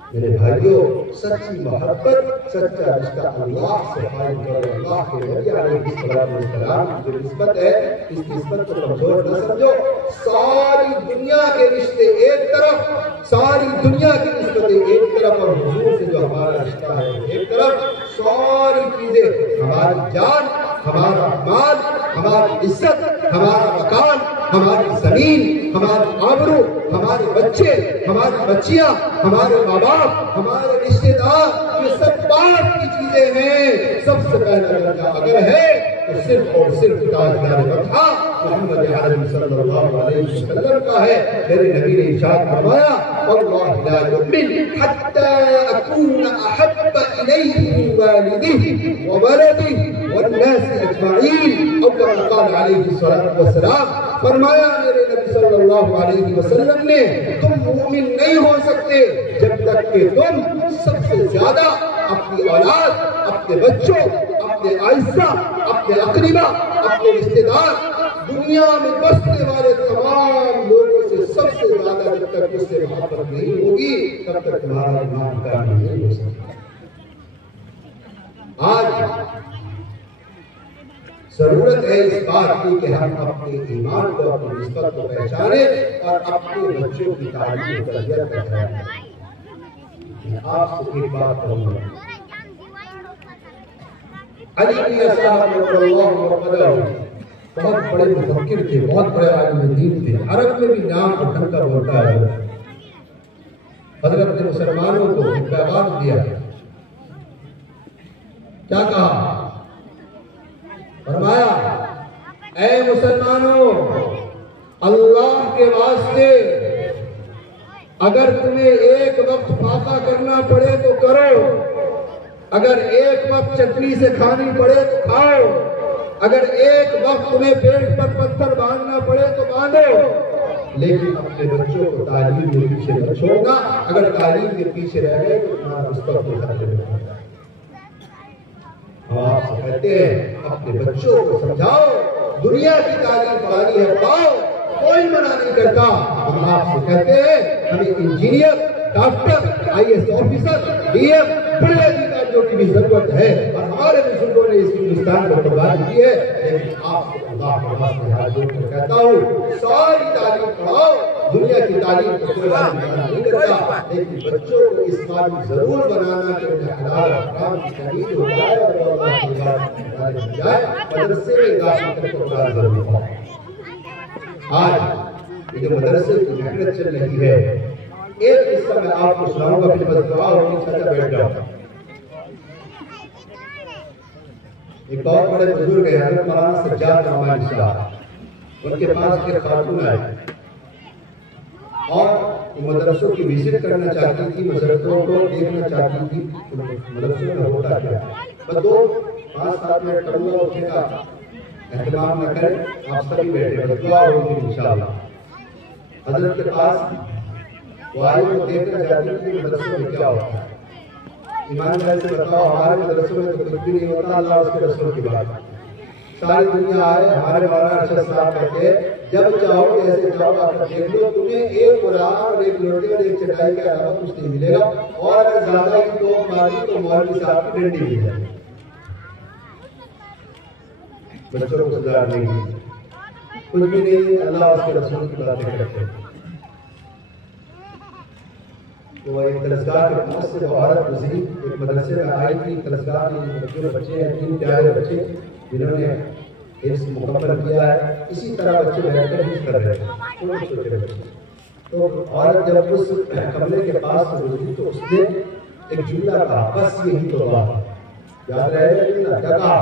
मेरे भाइयों, सच्ची मोहब्बत, सच्चा रिश्ता अल्लाह से कायम करो। अल्लाह के नबी अलैहिस्सलाम की जो निस्बत है, इस निस्बत को कमजोर न समझो। सारी दुनिया के रिश्ते एक तरफ, सारी दुनिया की निस्बतें एक तरफ और हुजूर से जो हमारा रिश्ता है एक तरफ। सारी चीजें, हमारी जान, हमारा माल, हमारी इज्जत, हमारा मकान, हमारी जमीन, हमारी आबरू, हमारे बच्चे, हमारी बच्चियां, हमारे माँ बाप, हमारे रिश्तेदार, ये सब बात की चीजें हैं। सबसे पहला दर्जा अगर है तो सिर्फ और सिर्फ ताजदार मदहा मोहम्मद अरबी सल्लल्लाहु अलैहि वसल्लम का है। मेरे नबी ने इरशाद फरमाया, वल्लाहि ला युमिन हत्ता अकून अहब्ब इलैहि मिन वालिदिही व वलदिही वन नास अजमईन। और कमा क़ाल अलैहि सल्लल्लाहु अलैहि वसल्लम, फरमाया मेरे नबी सल्लल्लाहु अलैहि वसल्लम ने, तुम मोमिन नहीं हो सकते जब तक कि तुम सबसे ज्यादा अपनी औलाद, अपने बच्चों, अपने आइसा, अपने अकरीबा, अपने रिश्तेदार, दुनिया में बसने वाले तमाम लोगों से सबसे ज्यादा जब तक उससे मोहब्बत नहीं होगी तब तक तुम्हारा ईमान कायम नहीं हो सकता। आज जरूरत है इस बात की कि हम अपने ईमान को, अपनी निस्बत को पहचाने और अपने बच्चों की तालीम और तरबियत का ख्याल रखें। मैं आपसे एक बात कहूँगा, अली बहुत बड़े मुफक्किर थे, बहुत बड़े आलिम दीन थे, अरब में भी नाम उठन कर होता है। हजरत ने मुसलमानों को एक पैगाम दिया। क्या कहा? फरमाया, ऐ मुसलमानों, अल्लाह के वास्ते अगर तुम्हें एक वक्त फाका करना पड़े तो करो, अगर एक वक्त चटनी से खानी पड़े तो खाओ, अगर एक वक्त तुम्हें पेट पर पत्थर बांधना पड़े तो बांधो, लेकिन अपने बच्चों को तालीम के पीछे न छोड़ना। अगर तालीम के पीछे रह गए तो तुम्हारा मुस्तकबिल खतरे में हो जाएगा। हम आपसे कहते हैं, अपने बच्चों को समझाओ, दुनिया की तालीम पानी है, पाओ, कोई मना नहीं करता। हम आपसे कहते हैं, हमें engineer, doctor, IAS officer, DM, बड़े अधिकारियों की भी जरूरत है और हमारे बुजुर्गों ने इस हिंदुस्तान को कुर्बानी की है। लेकिन आपको अल्लाह के वास्ते हाथ जोड़कर कहता हूँ, सारी तालीम पढ़ाओ। दुनिया की तालीम को कोई नहीं करता, लेकिन बच्चों को इस काबिल जरूर बनाना कि उन्हें हलाल हराम की तमीज़ हो जाए और अल्लाह की इबादत हो जाए। मदरसे में दाखिल करके पढ़ाना जरूरी है। आज ये जो मदरसे की मेहनत चल रही है, एक किस्सा मैं आपको सुनाऊंगा, फिर बस दुआ होगी, चाचा बैठ जाओ। एक बहुत बड़े बुजुर्ग है, हज़रत मौलाना सज्जाद रहमानी साहब, उनके पास एक खातून आई और मदरसों की विजिट करना चाहती थी, मदरसों को देखना चाहती थी, मदरसों में होता क्या। बस 2-5-7 मिनट करूंगा, उठेगा, एहतमाम न करें, आप सभी बैठे, दुआ होगी इंशाअल्लाह। हजरत के पास वायु को देखना चाहती थी मदरसों में क्या होता है। ईमानदारी से बताओ, हमारे मदरसों में तो कुछ भी नहीं होता, अल्लाह उसके रसूल की बात। सारी दुनिया आए, हमारे मौलाना अरशद साहब कहते जब चाहो जैसे चाहो आकर देख लो, तुम्हें एक कुरान और एक लोटे और एक चटाई के अलावा कुछ नहीं मिलेगा। और अगर ज्यादा ही तो मारी तो मौलवी साहब की डंडी मिल जाएगी। बच्चों को सुधारने की कुछ भी नहीं, अल्लाह उसके रसूल की बातें करते हैं। तो एक तलस्गाह के पास से औरत गुजरी, एक मदरसे में आई थी। तलस्गाह में बच्चे हैं, 3 प्यारे बच्चे जिन्होंने हिफ्ज़ मुकम्मल किया है। इसी तरह बच्चे बैठकर हिफ्ज़ कर रहे थे, छोटे बच्चे। तो औरत जब उस कमरे के पास से गुजरी तो उसने एक जुमला कहा, बस यही तो बात। याद रहेगा क्या कहा?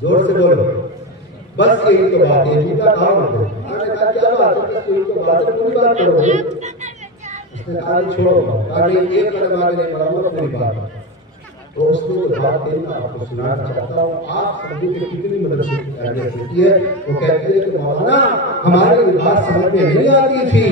जोर से बोलो, बस यही तो बात। ये जुमला कहा उन्होंने कहा क्या बात है? बस यही तो बात है, पूरी बात करो। उसने कहा छोड़ो, कहा एक कदम आगे नहीं बढ़ाऊंगा, पूरी बात। तो उसने जो बात कही मैं आपको सुनाना चाहता हूँ। आप सभी के कितनी मदरसे की अहमियत होती है। वो कहती है कि मौलाना हमारी बात समझ में नहीं आती थी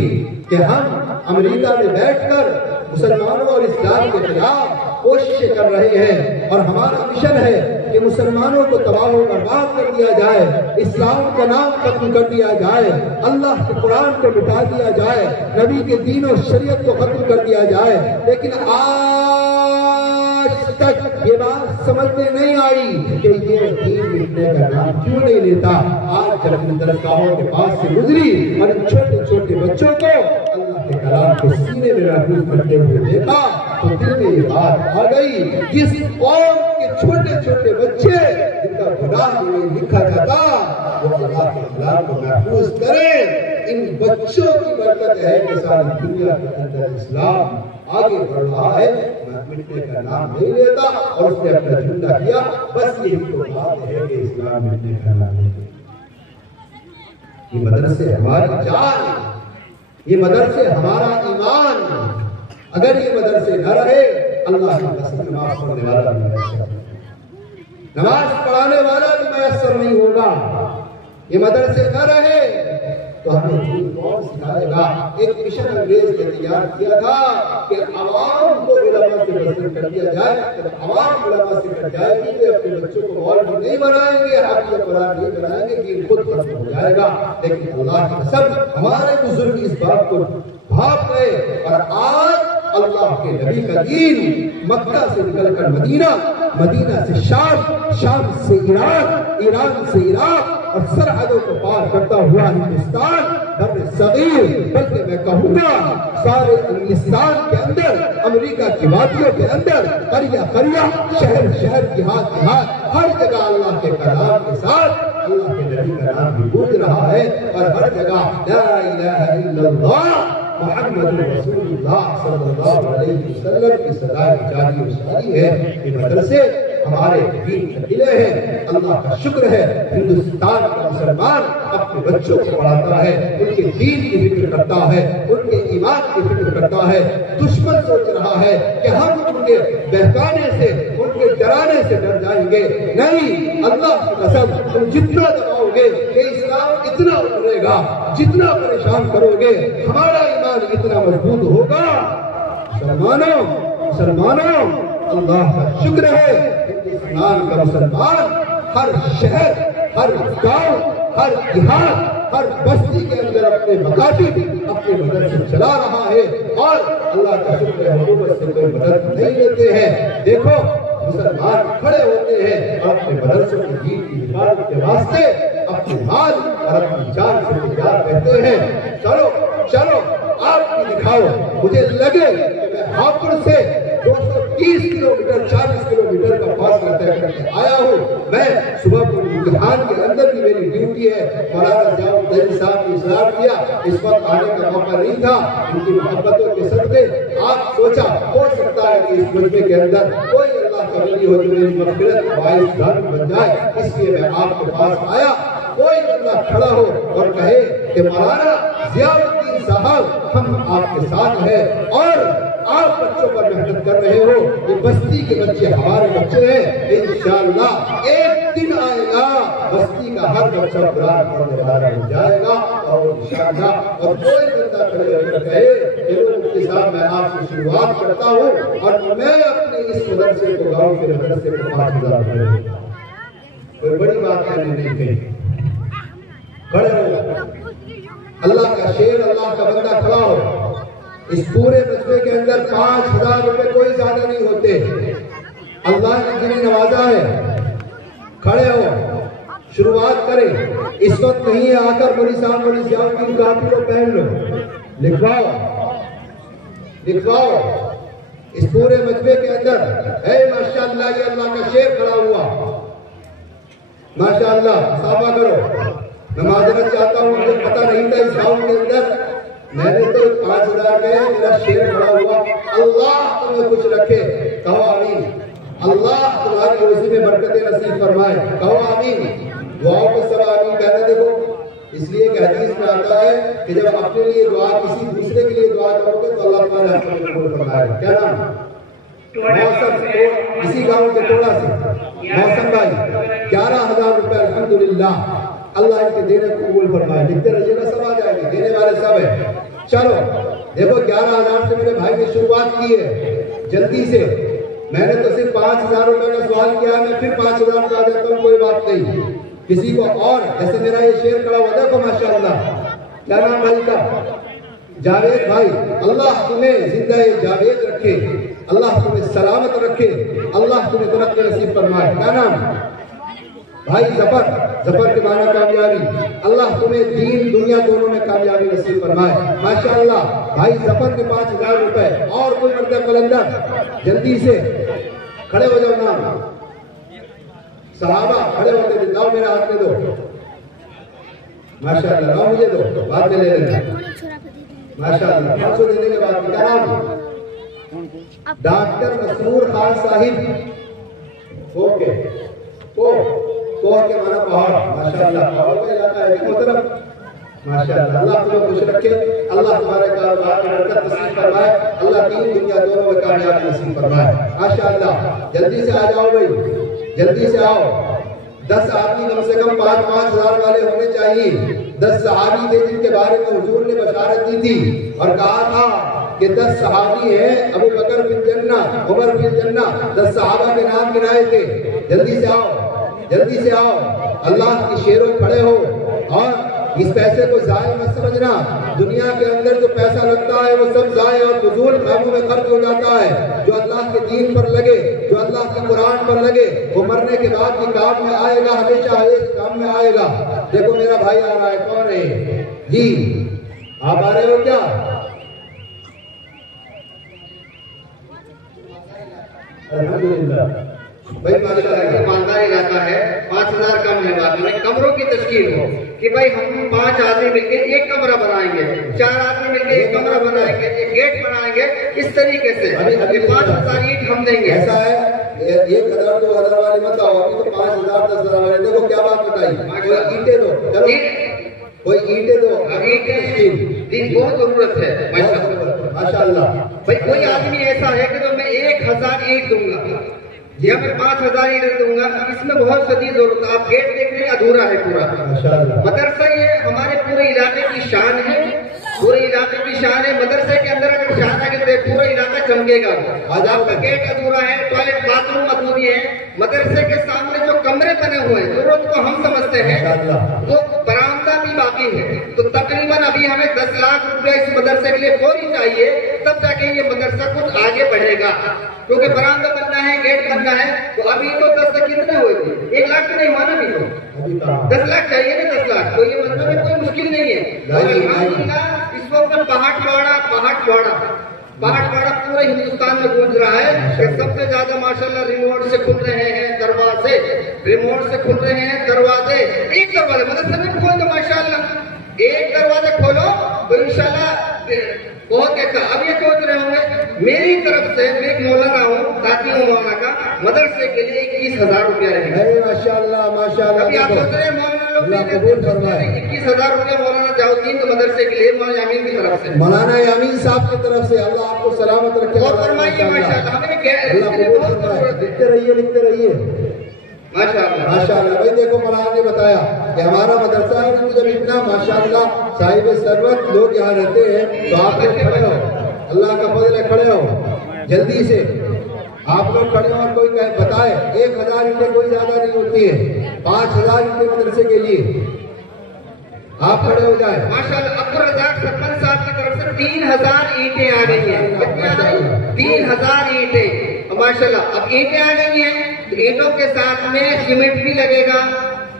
कि हम अमेरिका में बैठकर मुसलमानों और इस्लाम के खिलाफ कोशिशें कर रहे हैं और हमारा मिशन है कि मुसलमानों को तबाह और बर्बाद कर दिया जाए, इस्लाम का नाम खत्म कर दिया जाए, अल्लाह के कुरान को मिटा दिया जाए, नबी के दीन और शरीयत को खत्म कर दिया जाए। लेकिन आज तक ये बात समझ में नहीं आई कि ये दीन मिटने का नाम क्यों नहीं लेता। आज जब दरगाहों के पास से गुजरी और इन छोटे छोटे बच्चों को अल्लाह के कलाम को सीने में महफूज करते हुए देखा तो दिल में ये बात आ गई, जिस कौम के छोटे छोटे बच्चे जिनका गुनाह नहीं लिखा जाता वो अल्लाह के कलाम को महफूज करे। इन बच्चों की बरकत है कि सारी दुनिया के अंदर इस्लाम आगे बढ़ रहा है, मिटने का नाम नहीं लेता। और उसने अपना जुमला किया, बस यही तो बात है कि इस्लाम मिटने का नाम नहीं लेता। ये मदरसे हमारी जान, ये मदरसे हमारा ईमान। अगर ये मदरसे न रहे, अल्लाह की कसम नमाज पढ़ने वाला भी मैसर, नमाज पढ़ाने वाला भी मैसर नहीं होगा। ये मदरसे न रहे तो हमें दीन कौन सिखाएगा। एक मिशन अंग्रेज ने तैयार किया था कि अवाम को उलमा से बसर कर दिया जाए। जब अवाम उलमा से कट जाएगी तो अपने बच्चों को मौलवी नहीं बनाएंगे, हाफिज़ कुरान नहीं बनाएंगे, दीन खुद खत्म हो जाएगा। लेकिन अल्लाह की कसम हमारे बुजुर्ग इस बात को भाप गए और आज अल्लाह के नबी का दीन मक्का से निकलकर मदीना, मदीना से शाम, शाम से ईरान, ईरान से इराक और सरहदों को पार करता हुआ हिंदुस्तान, बर्र सगीर, बल्कि मैं कहूँगा सारे इंग्लिस्तान के अंदर, अमेरिका की वादियों के अंदर, करिया करिया, शहर शहर, देहात देहात, हर जगह अल्लाह के कलाम के साथ अल्लाह के नबी का नाम भी गूंज रहा है। और हर जगह ला इलाहा इल्लल्लाह मुहम्मद रसूलुल्लाह सल्लल्लाहु अलैहि वसल्लम की सदाई जारी और सारी है। ये मदरसे हमारे दीन के किले हैं। अल्लाह का शुक्र है हिंदुस्तान का मुसलमान अपने बच्चों को पढ़ाता है, उनके दीन की फिक्र करता है, उनके ईमान की फिक्र करता है। दुश्मन सोच रहा है कि हम उनके बहकाने से, उनके डराने से डर जाएंगे। नहीं, अल्लाह की कसम तुम जितना दबाओगे कि इस्लाम इतना उभरेगा, जितना परेशान करोगे हमारा ईमान इतना मजबूत होगा। मुसलमानों, मुसलमानों, अल्लाह का शुक्र है हिंदुस्तान का मुसलमान हर शहर, हर गांव, हर देहात, हर बस्ती के अंदर अपने मकातिब, अपने मदरसे चला रहा है। और अल्लाह का शुक्र है हुकूमत से कोई मदद नहीं लेते हैं। देखो मुसलमान खड़े होते हैं और अपने मदरसों की दीन की हिफाजत के वास्ते अपने माल और अपनी जान से तैयार रहते हैं। चलो चलो आप भी दिखाओ। मुझे लगे कि मैं हापुड़ से 230 किलोमीटर, 40 किलोमीटर का फासला तय करके आया हूँ। मैं सुबह को इम्तिहान के अंदर भी मेरी ड्यूटी है। मौलाना ज़ियाउद्दीन साहब ने इस्लाम किया, इस वक्त आने का मौका नहीं था। उनकी मोहब्बतों के सदक़े आप सोचा हो सकता है कि इस मजमे के अंदर कोई अल्लाह का वली हो जो मेरी मग़फ़िरत का बाइस बन जाए, इसलिए मैं आपके पास आया। कोई बंदा खड़ा हो और कहे कि मौलाना ज़ियाउद्दीन साहब हम आपके साथ हैं और आप बच्चों पर मेहनत कर रहे हो, ये बस्ती के बच्चे हमारे बच्चे हैं। इंशाअल्लाह एक दिन आएगा बस्ती का हर बच्चा कुरान पढ़ने वाला हो जाएगा। और इंशाअल्लाह और कोई बंदा खड़े होकर कहे चलो मुफ्ती साहब मैं आपसे शुरुआत करता हूँ और मैं अपने इस मदरसे को, गाँव के मदरसे को 5000 कोई बड़ी बात है नहीं कही। खड़े हो अल्लाह का शेर, अल्लाह का बंदा खड़ा हो। इस पूरे मजमे के अंदर 5000 रुपए कोई ज्यादा नहीं होते। अल्लाह ने जिन्हें नवाजा है, खड़े हो, शुरुआत करें। इस वक्त नहीं है आकर बड़ी साहब बड़ी श्याम की कापी को पहन लो, लिखवाओ लिखवाओ। इस पूरे मजमे के अंदर है माशाअल्लाह, ये अल्लाह का शेर खड़ा हुआ, माशाअल्लाह। साफा करो। मैं माजरत चाहता हूँ, मुझे पता नहीं था इस गाँव के अंदर, मैंने तो 5000 में मेरा शेर खड़ा हुआ। अल्लाह तुम्हें कुछ रखे, कहो आमीन। अल्लाह तुम्हारी रोजी में बरकतें नसीब फरमाए, कहो आमीन। दुआओं को सब आमीन कहना। देखो, इसलिए एक हदीस में आता है कि जब अपने लिए दुआ, किसी दूसरे के लिए दुआ करोगे तो अल्लाह तुम्हारे हाथ में कबूल फरमाएगा। क्या नाम? मौसम, इसी गांव के टोला से मौसम भाई, 11,000 रुपए अल्हम्दुलिल्लाह, अल्लाह इनके देने को कबूल फरमाए। लिखते रहिएगा, सब आ जाएंगे, देने वाले सब है। चलो देखो, 11,000 से मेरे भाई ने शुरुआत की है, जल्दी से। मैंने तो सिर्फ 5,000 रुपए का सवाल किया, मैं फिर 5,000 का आ जाता हूँ, कोई बात नहीं। किसी को और, जैसे मेरा ये शेर खड़ा हुआ, देखो माशाअल्लाह। क्या नाम भाई का? जावेद भाई। अल्लाह तुम्हें जिंदा जावेद रखे, अल्लाह तुम्हें सलामत रखे, अल्लाह तुम्हें तरक्की नसीब फरमाए। क्या नाम? भाई जफर। जफर के माना कामयाबी, अल्लाह तुम्हें दीन दुनिया दोनों में कामयाबी नसीब फरमाए, माशाअल्लाह। भाई जफर के 5,000 रुपए। और कोई मर्द कलंदर, जल्दी से खड़े हो जाओ। नाम सहाबा खड़े होते थे, लाओ मेरे हाथ में दो, माशाअल्लाह। लाओ मुझे दो, बाद में ले लेना, माशाअल्लाह। 500 देने के बाद क्या नाम? डॉक्टर मसरूर खान साहिब। ओके, को के माना पहाड़, माशाअल्लाह। पहाड़ का इलाका है मतलब, माशाअल्लाह। अल्लाह तुम्हें खुश रखे, अल्लाह तुम्हारे कारोबार में बरकत नसीब फरमाए, अल्लाह दीन दुनिया दोनों में कामयाबी नसीब फरमाए, माशाअल्लाह। जल्दी से आ जाओ भाई, जल्दी से आओ। 10 आदमी कम से कम 5-5 हजार वाले होने चाहिए। 10 सहाबी थे जिनके बारे में हुजूर ने बशारत दी थी और कहा था कि 10 सहाबी हैं, अबू बकर फिल जन्ना, उमर फिल जन्ना। 10 सहाबा के नाम गिनाए थे। जल्दी से आओ, जल्दी से आओ। अल्लाह के शेरों खड़े हो। और इस पैसे को जाय मत समझना। दुनिया के अंदर जो पैसा लगता है वो सब जाय और फजूल कामों में खर्च हो जाता है। जो अल्लाह के दीन पर लगे, जो अल्लाह के कुरान पर लगे, वो मरने के बाद भी काम में आएगा, हमेशा इस काम में आएगा। देखो मेरा भाई आ रहा है, कौन है जी? आप आ रहे हो क्या? अल्हम्दुलिल्लाह भाई, माशाअल्लाह। ईमानदारी रहता है। 5,000 कम है, बाद में कमरों की तश्कील हो कि भाई हम 5 आदमी मिलकर एक कमरा बनाएंगे, 4 आदमी मिलकर एक कमरा बनाएंगे, एक गेट बनाएंगे, इस तरीके से 5,000 ईंट हम देंगे। ऐसा है, 1,000 2,000 वाले मत आओ, अभी तो 5,000 10,000 वाले। देखो क्या बात बताई, कोई ईंटें दो, चलो कोई ईंटें दो, ईंटें बहुत जरूरत है, माशाअल्लाह। भाई कोई आदमी ऐसा है कि तो मैं 1,000 ईंट दूंगा या मैं 5,000 ईंट दूंगा, इसमें बहुत शदीद जरूरत है। आप गेट देख रहे हैं, अधूरा है पूरा। मदरसा ये हमारे पूरे इलाके की शान है, पूरे इलाके की शान है। मदरसे के अंदर अगर शान आगे पूरा इलाका चमकेगा। आज आपका गेट अधूरा है, टॉयलेट बाथरूम अधूरी है। मदरसे के सामने जो कमरे बने हुए हैं, जरूरत को हम समझते हैं, वो बरामदा भी बाकी है। तो तकरीबन अभी हमें 10 लाख रुपए इस मदरसे के लिए फौरी चाहिए, तब जाके ये मदरसा कुछ आगे बढ़ेगा। क्योंकि बरामदा बनना है, गेट बनना है। तो अभी तो 10 तक कितने हुए थे? 1 लाख तो नहीं हुआ ना, भी तो 10 लाख चाहिए ना, 10 लाख। तो ये मतलब में कोई मुश्किल नहीं है। इस वक्त पहाड़वाड़ा पूरे हिंदुस्तान में गूंज रहा है कि सबसे ज्यादा माशाल्लाह रिमोट से खुल रहे हैं दरवाजे, रिमोट से खुल रहे हैं दरवाजे। एक दरवाजे मदरसे में खोल दो, माशाल्लाह एक दरवाजा खोलो तो इंशाल्लाह बहुत अच्छा। अब ये सोच रहे होंगे मेरी तरफ से, मैं एक मौलाना हूँ, साथी हूँ मौलाना का, मदरसे के लिए 21,000 रुपया रहेंगे। माशाल्लाह माशाल्लाह। अभी आप सोच रहे हैं मौलाना लोग 21,000 रुपया मौलाना जाऊद्दीन के मदरसे के लिए मौलाना यामीन की तरफ से, मौलाना यामीन साहब की तरफ से। अल्लाह आपको सलामत रखे और फरमाइए माशाल्लाह। हमें लिखते रहिए माशाअल्लाह माशाअल्लाह। भाई देखो मौलाना ने बताया कि हमारा मदरसा है, तो जब इतना माशाअल्लाह साहिब सरवत लोग यहाँ रहते हैं, तो आप लोग खड़े हो, अल्लाह का फजल है, खड़े हो जल्दी से। आप लोग खड़े हो और कोई बताए 1,000 ईंटें कोई ज्यादा नहीं होती है, 5,000 ईंटें मदरसे के लिए। आप खड़े हो जाए। माशाल्लाह अब्दुल रज़ाक सरपंच साहब की तरफ से 3000 ईंटें आ गई हैं। कितनी आ गई? 3000 ईंटें माशाल्लाह। अब ईंटें आ गई हैं तो ईंटों के साथ में सीमेंट भी लगेगा।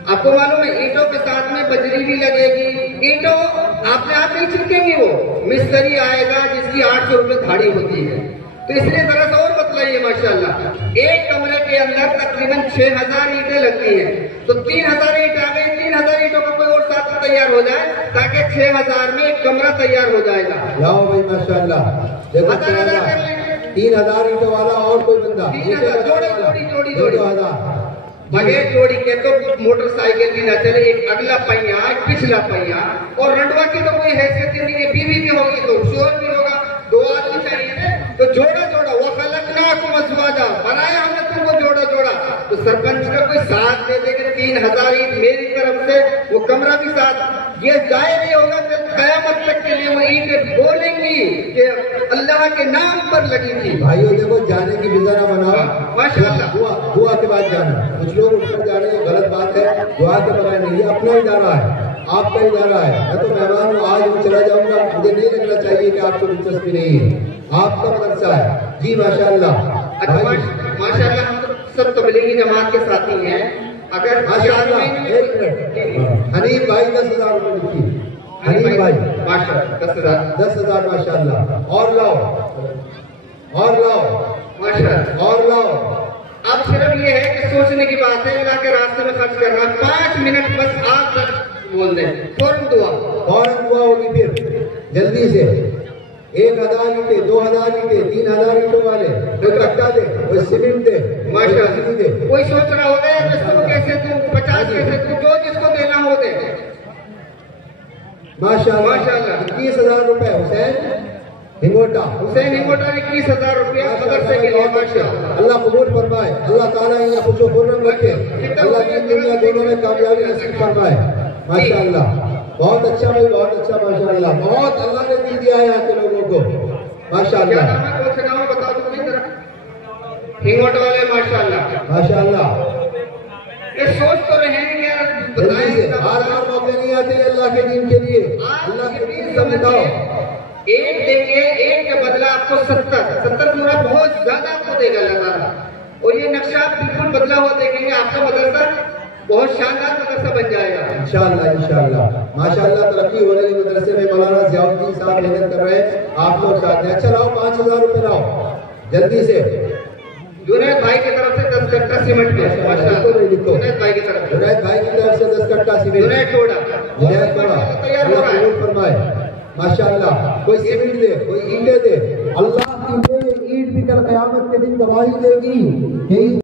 आपको मालूम है ईंटों के साथ में बजरी भी लगेगी। ईंटों अपने आप नहीं छिड़केंगे, वो मिस्त्री आएगा जिसकी 800 रुपए धाड़ी होती है। तो इसलिए जरा सा और बतलाइए माशाल्लाह। एक कमरे के अंदर तकरीबन 6000 ईंटें लगती हैं, तो 3000 ईंट आ गई। 3000 ईंटों का कोई और साथ तैयार हो जाए ताकि 6000 में एक कमरा तैयार हो जाएगा। लाओ भाई माशाल्लाह, देखो 3000 ईंटों वाला और कोई बंदा 3000 जोड़ी 2000 बगैर जोड़ी के तो मोटरसाइकिल भी न चले। एक अगला पहिया एक पिछला पहिया, और रंडवा की तो कोई हैसियत नहीं है। बीवी भी होगी तो शोर भी होगा, 2 आदमी चाहिए ना, तो जोड़ा जोड़ा वो खलकनाकुम अज़वाजा, बनाया हमने तुमको जोड़ा जोड़ा। तो सरपंच का कोई साथ दे देगा 3000 ईंट मेरी तरफ से, वो कमरा भी साथ। ये जाए नहीं होगा तो कयामत तक के लिए वो ईंटें बोलेंगी कि अल्लाह के नाम पर लगी थी। भाइयों देखो, जाने की विज़ा ना बनाओ माशाल्लाह। दुआ के बाद जाना। कुछ लोग उठकर जा रहे हैं, गलत बात है। दुआ के बगैर नहीं, ये अपना इदारा है, आपका इदारा है। मैं तो मेहमान हूँ, आज मैं चला जाऊंगा, मुझे नहीं लगना चाहिए कि आपको दिलचस्पी नहीं है, आपका मदरसा है। जी माशाल्लाह। माशाल्लाह हम तो सब तबलीगी जमात के साथी हैं। अगर माशाल्लाह, एक मिनट, हनीफ भाई 10,000 रुपए लिखी। हनीफ भाई माशाल्लाह 10,000 माशाल्लाह। और लाओ माशाल्लाह और लाओ। अब सिर्फ ये है कि सोचने की बात है, अल्लाह के रास्ते में खर्च करना। 5 मिनट बस आप बोल दें, फौरन दुआ होगी। फिर जल्दी से 1000 ईंटें, 2000 ईंटें, 3000 ईंटों वाले कोई कट्टा दे, कोई सीमेंट दे, माशाल्लाह दे। कोई सोच रहा होगा यार इसको कैसे दूं, 50 कैसे दूं, जो जिसको देना हो दे। माशाल्लाह 21,000 रुपए हुसैन हिंगोटा ने 21,000 रुपया मदरसे के लिए। माशाल्लाह अल्लाह कबूल फरमाए, अल्लाह ताला इन्हें खुशो खुर्रम रखे, अल्लाह की दुनिया दोनों में कामयाबी नसीब फरमाए। माशाल्लाह बहुत अच्छा भाई, बहुत अच्छा माशाल्लाह। बहुत अल्लाह ने दिल दिया है यहाँ के लोगों को माशाल्लाह। बता दो हिंगोटा वाले माशाल्लाह। ये सोच तो रहे हैं कि बार मौके नहीं आते अल्लाह के दीन के लिए। अल्लाह के दीन का बताओ, एक देंगे, एक के बदला आपको 70 पूरा बहुत ज्यादा आपको देगा अल्लाह। और ये नक्शा आप बिल्कुल बदला हुआ देखेंगे, आपका मदरसा बहुत शानदार मदरसा बन जाएगा इंशाअल्लाह। माशाअल्लाह तरक्की हो रही है मदरसे में। मौलाना ज़ियाउद्दीन साहब मेहनत कर रहे हैं, आप लोग साथ हैं। अच्छा लाओ 5000 रुपए लाओ जल्दी से। जुनैद भाई की तरफ से 10 कट्टा सीमेंट के जुनैद भाई की तरफ से 10 कट्टा सीमेंट। जुनैद थोड़ा तैयार फरमाए माशाअल्लाह। कोई सीमेंट दे, कोई ईंटें दे। अल्लाह की ईंट भी कल क़यामत के दिन गवाही देगी कि